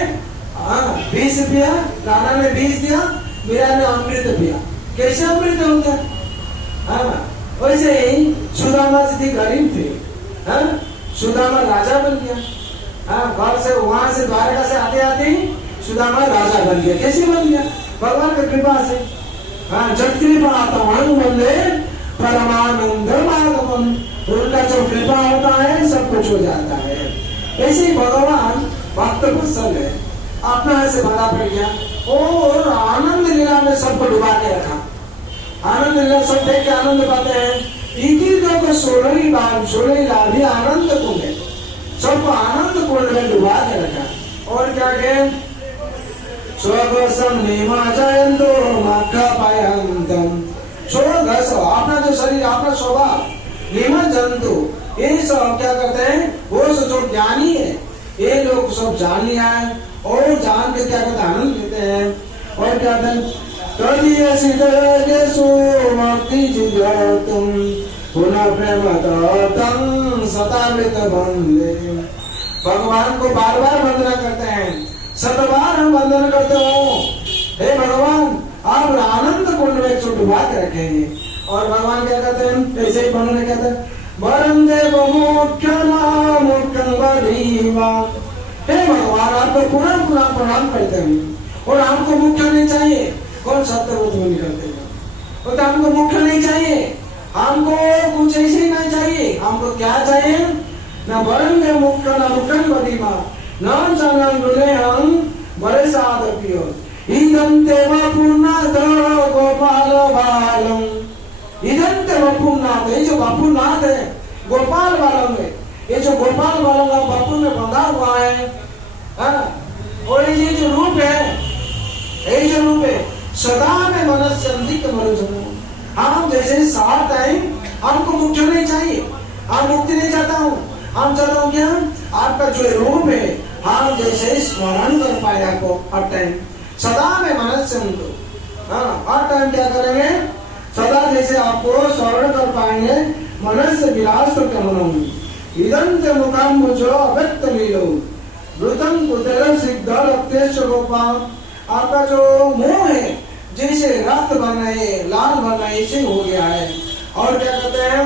20 पिया, राणा ने 20 दिया, मीरा ने अमृत पिया। कैसे अमृत हो गया? वैसे ही सुदामा जी गरीब थे, सुदामा राजा बन गया। घर से वहां से द्वारका से आते आते सुदामा राजा बन गया। कैसे बन गया? भगवान की कृपा से। जब कृपा आता वंदे परमानंद माधवम, उनका जो कृपा होता है सब कुछ हो जाता है। ऐसे ही भगवान भक्त वत्सल है, अपना से भरा पड़ गया और आनंद लीला में सबको डुबा के रखा। आनंद लीला सब देख के आनंद पाते हैं। तो 16 लाभ आनंद कुंड है, सबको आनंद कुंड में डुबा के रखा। और क्या कहे, स्वगसम निमा जयंतो मक्खा पायंतम। अपना जो शरीर, अपना स्वभाव निमा जंतु, ये सब क्या करते हैं, वो जो ज्ञानी है ये लोग सब जान लिया है और जान के क्या करते हैं, आनंद लेते हैं। और क्या कहते हैं, भगवान को बार बार वंदना करते हैं, 7 बार हम वंदना करते हो, हे भगवान आप आनंद कुंड में डुबा के रखेंगे। और भगवान क्या कहते हैं, ऐसे ही भगवान कहते हैं, वरम देव मुख्य हे भगवान आपको पुनः पुनः प्रणाम करते हैं और हमको मुख्य नहीं चाहिए। कौन सत्यव्रत मुनि करते हैं, तो हमको मुख्य नहीं चाहिए, हमको कुछ ऐसे ही नहीं चाहिए। हमको क्या चाहिए? न वरंगे मुख्य न मुख्यम बदीमा न चनम गुणेहं बड़े साधपियो इदं तेव पुन्नाथ गोपाल बालम। इदं तेव पुन्नाथ, ये जो बापूनाथ है गोपाल बालम है, ये जो गोपाल बालम का बापू में बंधा हुआ है, और ये जो रूप है, ये जो रूप है सदा में मनस्यंदिक मरुजन। हम जैसे साथ टाइम हमको मुक्ति नहीं चाहिए, हम मुक्ति नहीं चाहता हूँ, हम चाहता हूँ क्या? आपका जो रूप है हम जैसे स्मरण कर पाए आपको हर टाइम, सदा में मनस्यंत। हर टाइम क्या करेंगे? सदा जैसे आपको स्मरण कर पाएंगे, मनस्य विलास तो क्या मनोंगे। इदंत मुकाम मुझो अव्यक्त लीलो वृतम कुतेर सिद्धर अत्येश गोपाल। आपका जो मुंह है जैसे रक्त बन रहे, लाल बन रहे, ऐसे हो गया है। और क्या कहते हैं?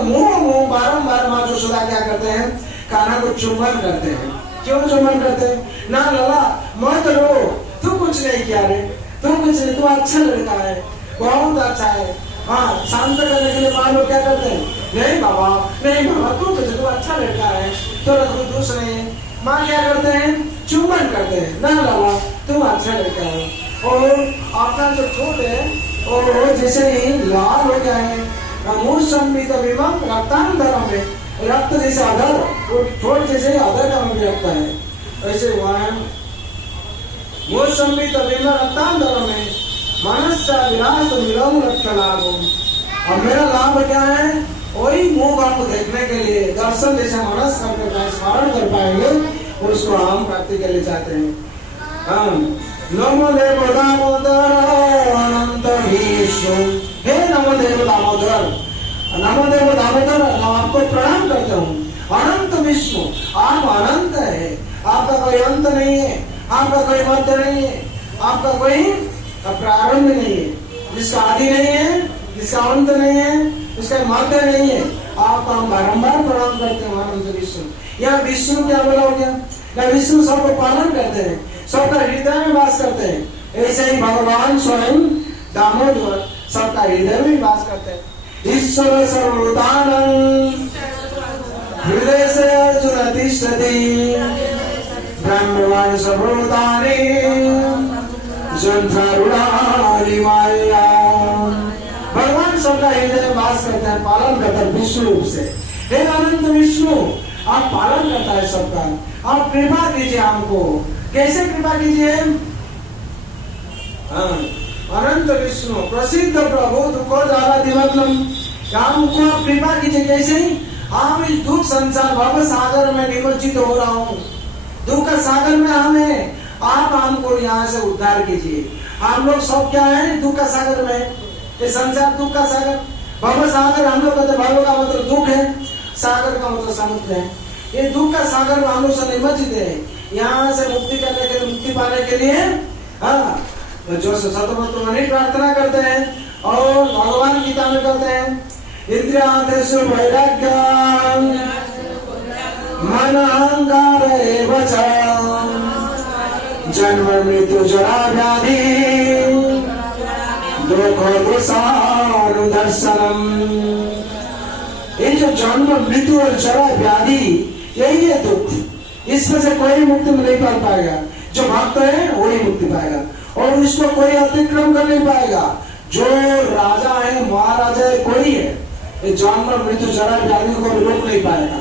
मुंह बारम्बार माँ जो सदा क्या करते हैं? काना को चुम्बन करते हैं। क्यों चुम्बन करते हैं? ना लला मत रो, तू कुछ नहीं किया रे, तू कुछ नहीं, तू अच्छा लड़का है, बहुत अच्छा है। हाँ, शांत करने के लिए माँ लोग क्या करते हैं? नहीं बाबा, नहीं बाबा, तू अच्छा लड़का है, थोड़ा कोई दोष नहीं है। माँ क्या करते हैं? चुम्बन करते हैं। ना लाला तुम अच्छा लड़का है। और अपना जो ठोट है और जैसे ही लाल हो गया है, मुंह संबित विमम रक्तांतरम में, रक्त जैसे अधर, वो ठोट जैसे अधर का में रखता है, ऐसे हुआ है। मुंह संबित विमम रक्तांतरम में मनस्सा विलास विलोम लक्ष्य लाभ। और मेरा लाभ क्या है? वही मुंह आपको देखने के लिए, दर्शन जैसे मनस करके स्मरण कर पाएंगे, उसको हम प्राप्ति के लिए चाहते हैं। नमो देव दामोदर अनंत विष्णु। हे नमो देव दामोदर, नमो देव दामोदर, मैं आपको प्रणाम करता हूँ। अनंत विष्णु, आप अनंत है, आपका कोई अंत नहीं है, आपका कोई मध्य नहीं है, आपका कोई प्रारंभ नहीं है, जिसका आदि नहीं है, जिसका अंत नहीं है, उसका मध्य नहीं है। आपका हम बारम्बार प्रणाम करते हैं अनंत विष्णु। यहाँ विष्णु क्या बोला हो गया? या विष्णु सबको पालन करते हैं, सबका हृदय में वास करते हैं। ऐसे ही भगवान स्वयं दामोदर सबका हृदय में वास करते हैं। ईश्वर सर्वभूतानां हृदय से अर्जुन तिष्ठति ब्रह्मवान सर्वभूतानि जन्थारूढ़ानि माया। भगवान सबका हृदय में वास करते हैं, पालन करते हैं विष्णु रूप से। हे अनंत विष्णु, आप पालन करता है सबका, आप कृपा कीजिए हमको। कैसे कृपा कीजिए? अनंत विष्णु प्रसिद्ध प्रभु दुखो जाला दिवग्नम, हमको आप कृपा कीजिए। कैसे? हम इस दुख संसार भव सागर में निमज्जित हो रहा हूँ, दुख सागर में हमें, आप हमको यहाँ से उद्धार कीजिए। हम लोग सब क्या है? दुख का सागर में, ये संसार दुख का सागर, भव सागर हम लोग कहते, भव का मतलब दुख है, सागर का मतलब समुद्र है। ये दुख का सागर में हम लोग से निमज्जित है। यहाँ से मुक्ति करने के लिए, मुक्ति पाने के लिए जो सतमत मनी प्रार्थना करते हैं और भगवान गीता में कहते हैं इंद्रियार्थेषु वैराग्यम मन अहंकार एव च जन्म मृत्यु जरा व्याधि दुख दोषानुदर्शनम। ये जो जन्म मृत्यु और जरा व्याधि, यही है दुख, इसमें से कोई मुक्ति नहीं पा पाएगा। जो भक्त है वही मुक्ति पाएगा और इसको कोई अतिक्रम कर नहीं पाएगा। जो राजा है, महाराजा है, कोई है, ये जन्म मृत्यु जरा व्याधि को रोक नहीं पाएगा।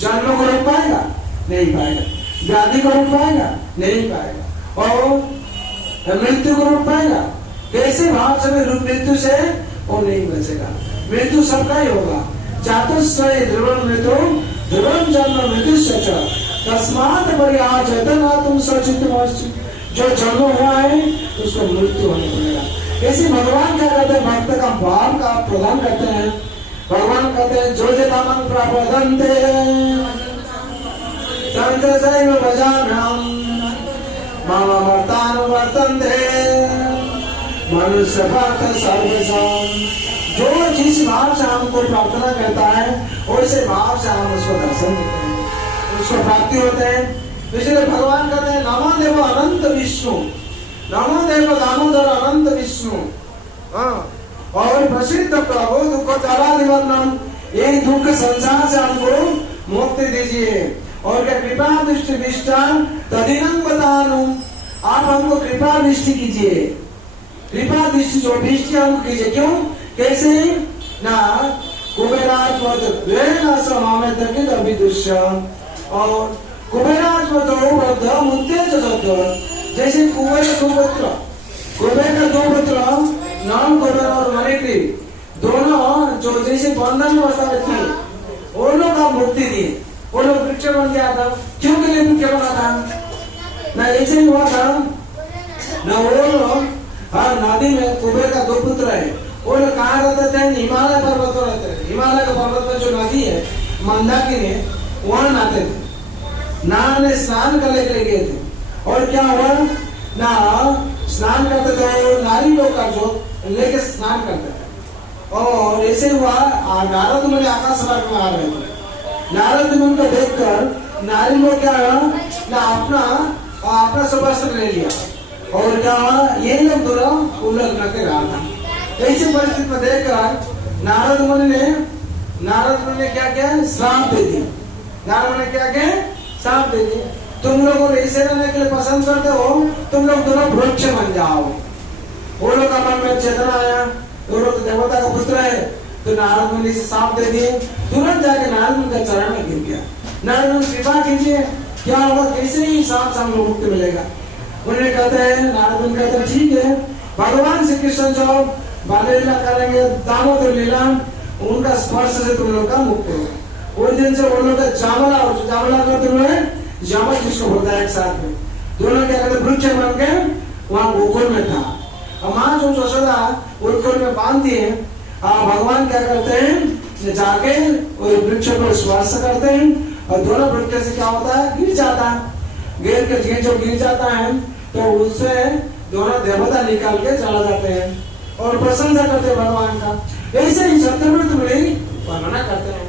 जन्म को रोक पाएगा? नहीं पाएगा। व्याधि को रोक पाएगा? नहीं पाएगा। और मृत्यु को रोक पाएगा? कैसे? भाव से मृत्यु से वो नहीं बचेगा। मृत्यु सबका ही होगा। जातुस्वय ध्रुवं मृत्यु ध्रुवं जन्म मृत्यु तस्मात् परिहार्यते तुम सचितमस्ति। जो जन्म हुआ है उसको मृत्यु होने पड़ेगा। कैसे? भगवान क्या कहते हैं? भक्त का भाव का प्रदान करते हैं। भगवान कहते हैं जो जतामं प्रपदन्ते तंत्रसैव भजाम्यहम् मम वर्तानुवर्तन्ते मनुष्य भक्त सर्वेषां। जो जिस भाव से हमको प्रार्थना करता है वैसे भाव से हम उसको दर्शन देते हैं, उसको प्राप्ति होते हैं। इसलिए भगवान कहते हैं नमो देव अनंत विष्णु, नमो देव दामोदर अनंत विष्णु। और प्रसिद्ध प्रभु दुख तारादिवर्णम, ये दुख संसार से हमको मुक्ति दीजिए। और क्या कृपा दृष्टि विष्टा तदिनं बतानु, आप हमको कृपा दृष्टि कीजिए, कृपा दृष्टि जो दृष्टि हमको कीजिए। क्यों कैसे ना कुबेराज और कुबेराज जैसे कुबेर का दो पुत्र नाम कुबेर और मणिग्री दोनों जो जैसे बंधन में अवस्था में थे, वो लोग का मुक्ति दिए, वो लोग वृक्ष बन गया था। क्यों के लिए वृक्ष बना था? ना ऐसे ही हुआ था ना, वो लोग नदी में कुबेर का दो पुत्र है, वो लोग कहाँ रहते थे? हिमालय पर्वत पर रहते थे। हिमालय के पर्वत में जो नदी है मंदाकिनी है, वहां नहाते थे, नहाने स्नान करने के लिए गए थे। और क्या हुआ ना, स्नान करते थे नारी लोग का जो लेके स्नान करते थे। और ऐसे हुआ नारद मुनि आकाश मार्ग में आ रहे थे। नारद मुनि को देखकर नारी लोग क्या ना अपना सब वस्त्र ले लिया, और क्या ये लोग दोनों उल्लंघन करके रहा था। ऐसी परिस्थिति में देखकर नारद मुनि ने क्या किया? श्राप दे दिया। नारद मुनि ने क्या किया? श्राप दे दिया, तुम लोग ऐसे रहने के लिए पसंद करते हो, तुम लोग दोनों वृक्ष बन जाओ। वो लोग का मन में चेतना आया, वो लोग देवता का पुत्र है, तो नारद मुनि से श्राप दे दिए। तुरंत जाके नारद मुनि का चरण में गिर गया। नारद मुनि कृपा कीजिए, क्या होगा? कैसे ही श्राप से हमको मुक्ति मिलेगा? उन्हें कहते हैं, नारद मुनि कहते हैं ठीक है, भगवान श्री कृष्ण जो बाल्य लीला करेंगे, दामोदर लीला, उनका स्पर्श से तुम लोग का मुक्त होगा। उस दिन से वो लोग का जामला करते हुए जामल जिसको बोलता है एक साथ में, दोनों क्या कहते वृक्ष बन के वहां गोकुल में था। माँ जो यशोदा गोकुल में बांध दिए, भगवान क्या करते हैं? जाके वो वृक्ष को स्पर्श करते हैं, और दोनों वृक्ष से क्या होता है? गिर जाता है। गिर जाता है तो उससे दोनों देवता निकाल के चला जाते हैं और प्रशंसा करते हैं भगवान का। ऐसे ही सत्यव्रत वर्णना करते हैं।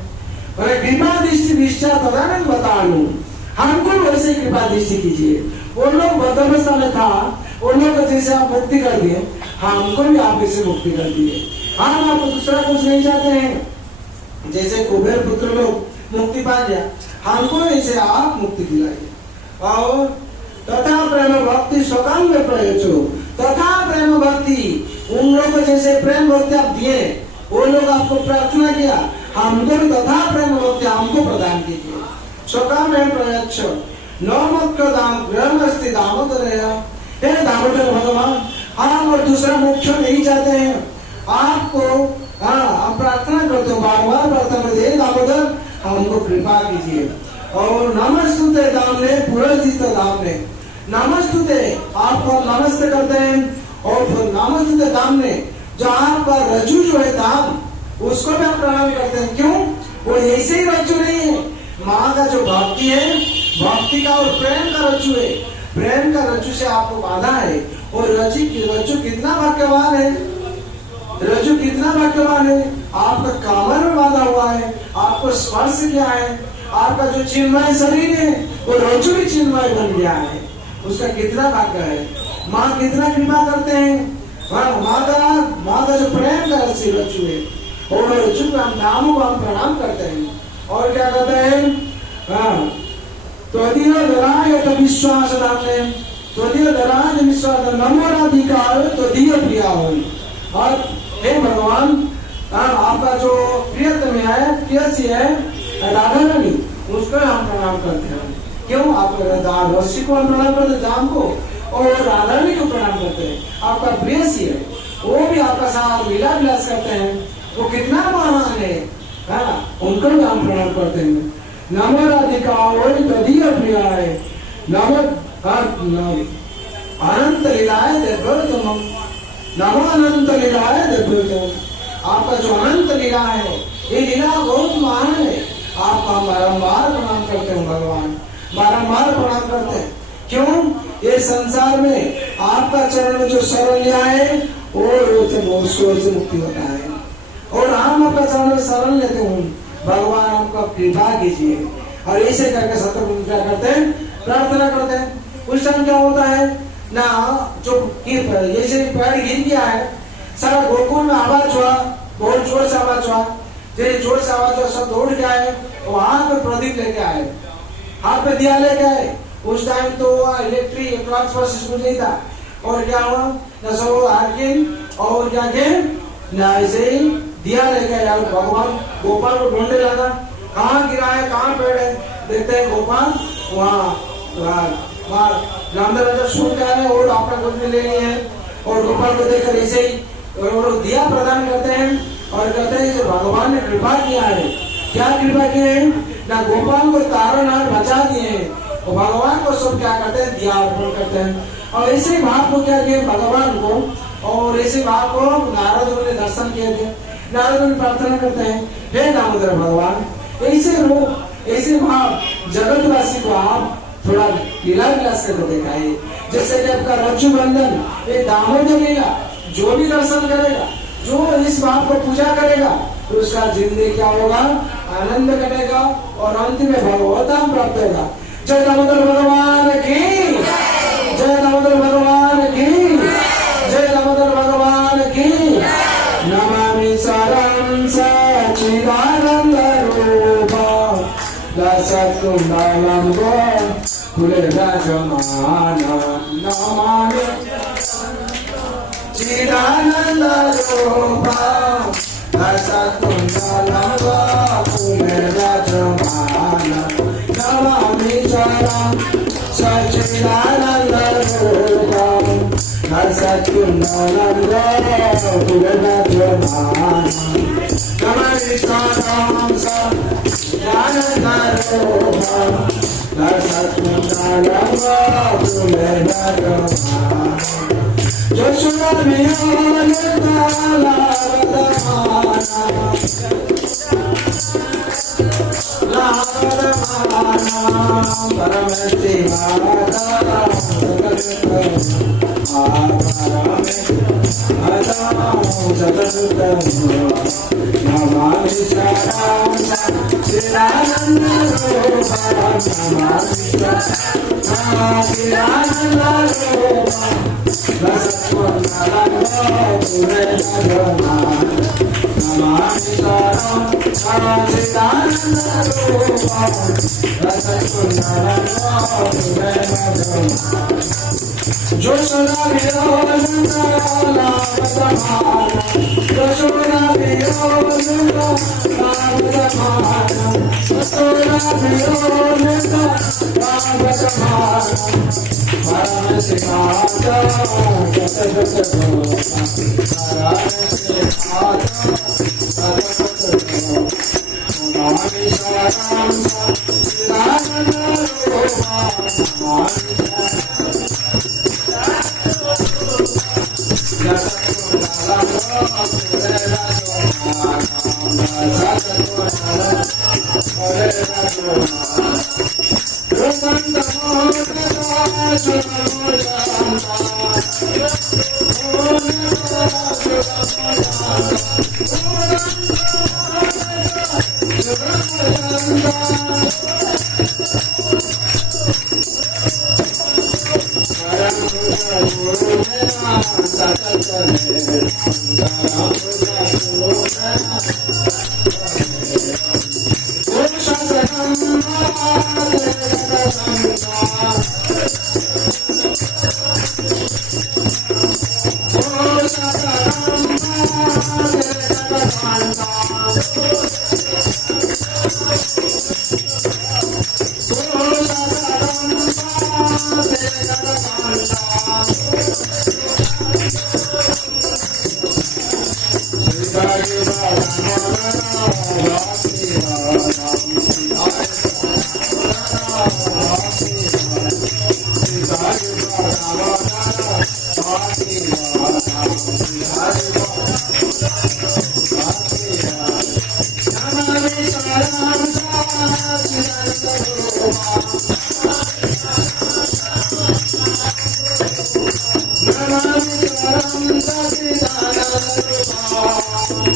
कृपा दृष्टि विष्टा तदानंद बतानु, हमको वैसे कृपा दृष्टि कीजिए। वो लोग बदअवस्था में था, वो लोग जैसे आप मुक्ति कर दिए, हमको भी आप इसे मुक्ति कर दिए। हम आपको दूसरा कुछ नहीं चाहते हैं। जैसे कुबेर पुत्र लोग मुक्ति पा गया, हमको ऐसे आप मुक्ति दिलाइए। और तथा प्रेम भक्ति स्वकाम में प्रयोजो, तथा प्रेम भक्ति, उन लोगों को जैसे प्रेम भक्ति आप दिए, वो लोग आपको प्रार्थना किया, हमको भी तथा प्रेम भक्ति हमको प्रदान कीजिए। स्वकाम में प्रयोजो नौमत का दाम ग्रहमस्ति दामोदर है। हे दामोदर भगवान, हम और दूसरा मोक्ष नहीं चाहते हैं, आपको हम प्रार्थना करते हो, बार बार प्रार्थना करते हैं, दामोदर हमको कृपा कीजिए। और नमस्तुते दामने पुरस्कृत दामने, नमस्तुते आपको नमस्ते करते हैं। और नमस्तुते दामने, जो आपका रज्जु जो है दाम, उसको भी आप प्रणाम करते हैं। क्यों? वो ऐसे ही रज्जु नहीं है, माँ का जो भक्ति है, भक्ति का और प्रेम का रज्जु है। प्रेम का रज्जु से आपको बांधा है, और रज्जु कितना भाग्यवान है, रज्जु कितना भाग्यवान है, आपका कमर में बांधा हुआ है, आपको स्पर्श किया है, आपका जो चिन्मय शरीर है वो रज्जु भी चिन्मय बन गया है, उसका कितना भाग्य है। माँ कितना कृपा करते हैं, माँ का जो प्रेम का रज्जु है, और रज्जु को हम नामों को हम प्रणाम करते हैं। और क्या कहते हैं? त्वदीय दराय विश्वास दामने, त्वदीय दराय विश्वास नमोराधिकार त्वदीय प्रिया हो। और हे भगवान, आपका जो प्रियतम है, प्रियसी है राधा रानी, उसको हम प्रणाम करते हैं। क्यों? आप रस्सी को हम प्रणाम करते हैं, दाम को, और राधा रानी को प्रणाम करते हैं। आपका प्रियसी है, वो भी आपका साथ लीला विलास करते हैं, वो कितना महान है, उनको भी हम प्रणाम करते हैं। नमो राधिका तदीय प्रिया है, नमो अनंत लीलाए देवोत्तम, नमो अनंत लीलाए देवोत्तम। आपका जो अनंत लीला है, ये लीला बहुत महान है, आपका बारंबार प्रणाम करते हैं भगवान, बारंबार प्रणाम करते हैं। क्यों? ये संसार में आपका चरण में जो शरण लिया है, वो से मुक्ति होता है। हम आपका चरण शरण लेते हूँ, भगवान हमको कृपा कीजिए। और ऐसे करके सतगुरु क्या करते हैं, प्रार्थना करते हैं। उस टाइम क्या होता है ना, जो जैसे पेड़ गिर गया है, सारा गोकुल में आवाज हुआ, बहुत जोर से आवाज हुआ। जैसे जोर से आवाज हुआ, सब दौड़ के आए, वहां पे प्रदीप लेके आए, हाथ में दिया लेके आए। उस टाइम तो इलेक्ट्रिक ट्रांसफर सिस्टम नहीं था। और क्या हुआ ना, सब आके और क्या के ना ऐसे ही दिया लेके आए। भगवान गोपाल को ढूंढने लगा, कहाँ गिरा है, कहाँ पेड़ है। देखते हैं गोपाल वहाँ रामदेव राजा सुन के आए और अपना गोद में ले लिए हैं। और गोपाल को देखकर ऐसे ही और दिया प्रदान करते हैं और कहते हैं जो भगवान ने कृपा किया है। क्या कृपा किए हैं ना, गोपाल को तारनहार बचा दिए हैं। और भगवान को सब क्या करते हैं, दिया अर्पण करते हैं। और ऐसे भाव को क्या किए भगवान को, और ऐसे भाव को नारद मुनि ने दर्शन किए थे। नारद मुनि प्रार्थना करते हैं, हे दामोदर भगवान, ऐसे रूप ऐसे भाव जगतवासी को आप थोड़ा लीला विलास करके दिखाइए। जैसे कि आपका रज्जु बंधन, ये दामोदर लीला, जो भी दर्शन करेगा, जो इस भाव को पूजा करेगा, तो उसका जिंदगी क्या होगा, आनंद कटेगा और अंत में भगवत धाम प्राप्त होगा। जय दामोदर भगवान की, जय दामोदर भगवान की, जय दामोदर भगवान की। नमामि सरं सच्चिदानंद रूपं लसत्कुंडलं कुलराजमानं। नमामि चिदानंद रूपं लसत्कुंडलं कुलराजमानं। नमामि सरं सच्चिदानंद रूपं लसत्कुंडलं कुलराजमानं। नमामि सरं सच्चिदानंद रूपं लसत्कुंडलं कुलराजमानं। यशोदा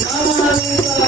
Namaste.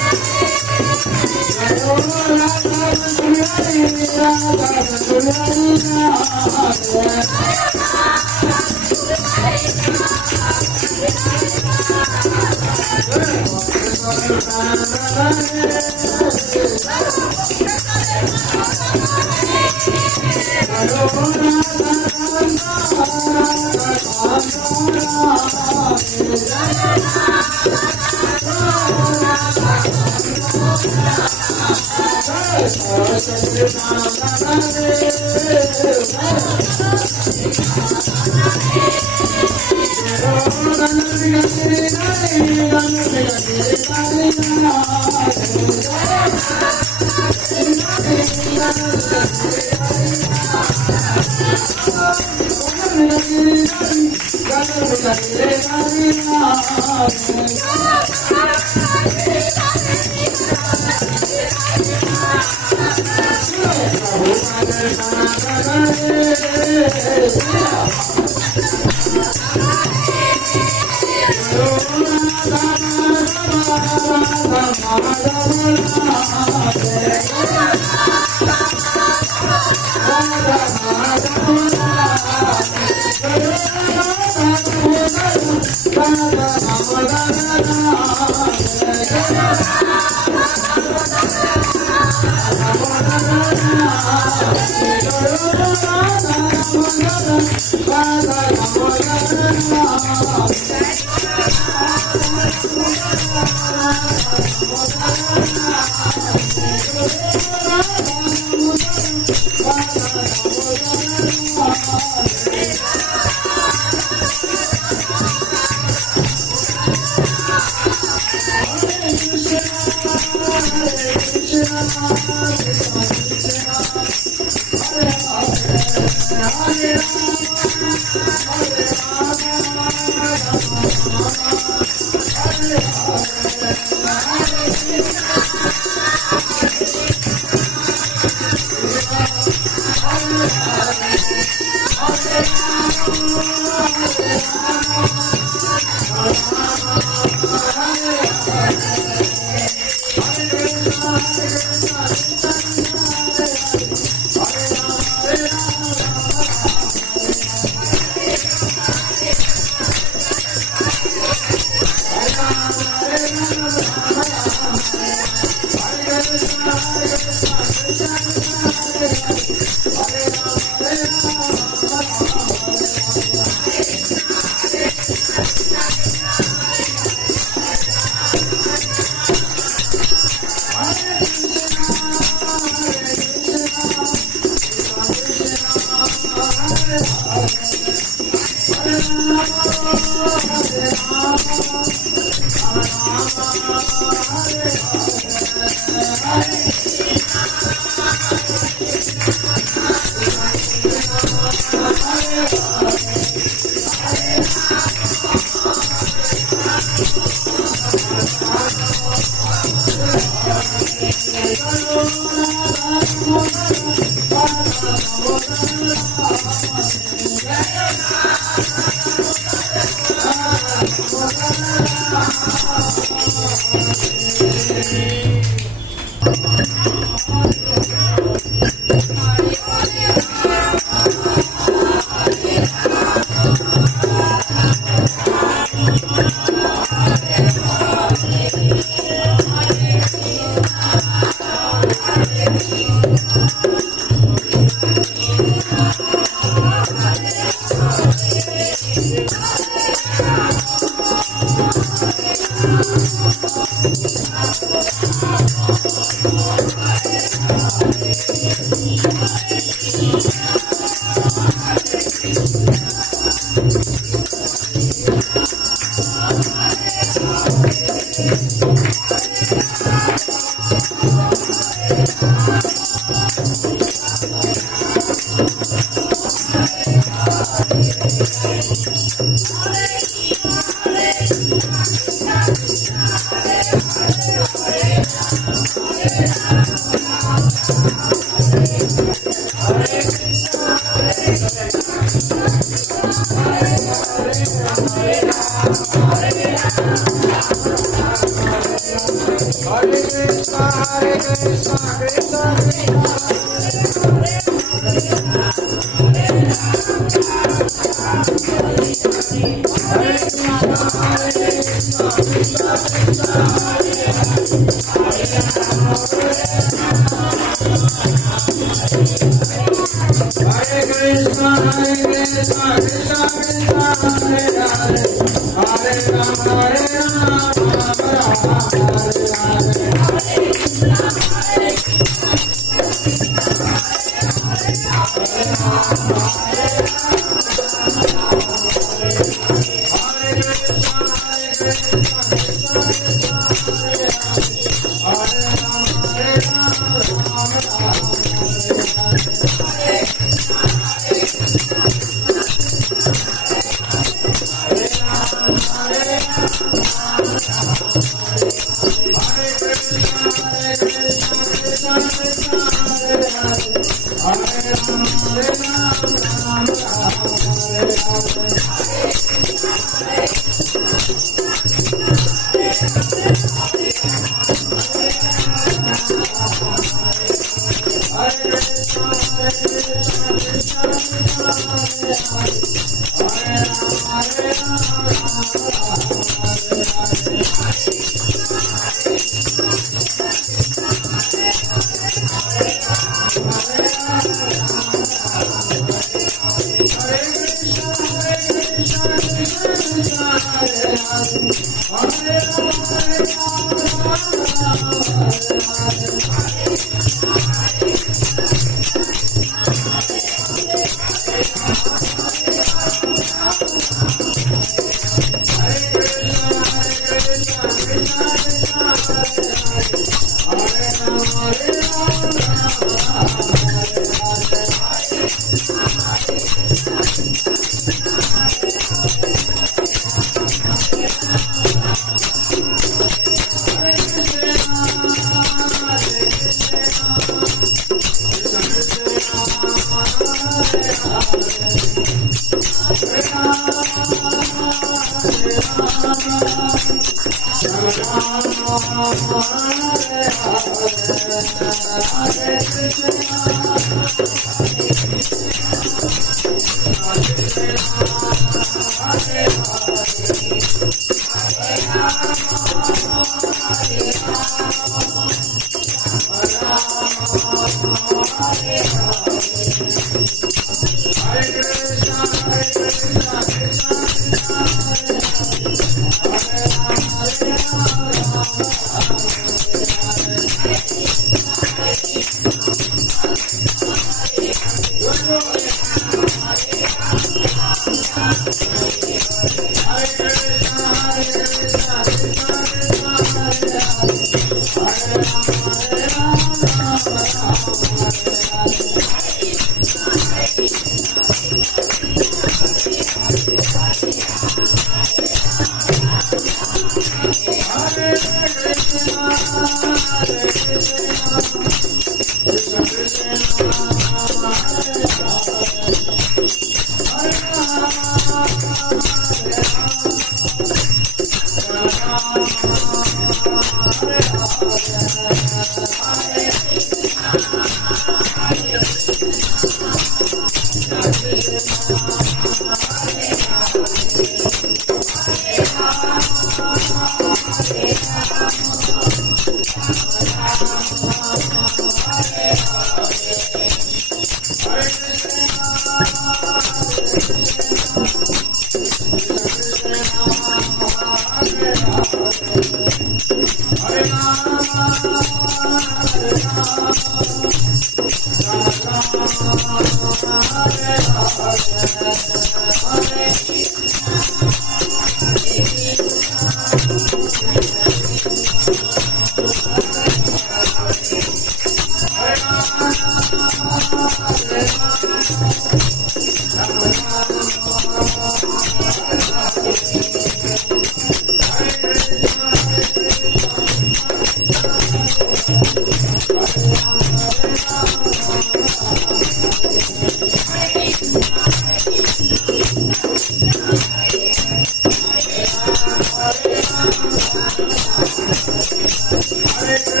Hare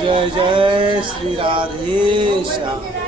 जय जय श्री राधेश्याम।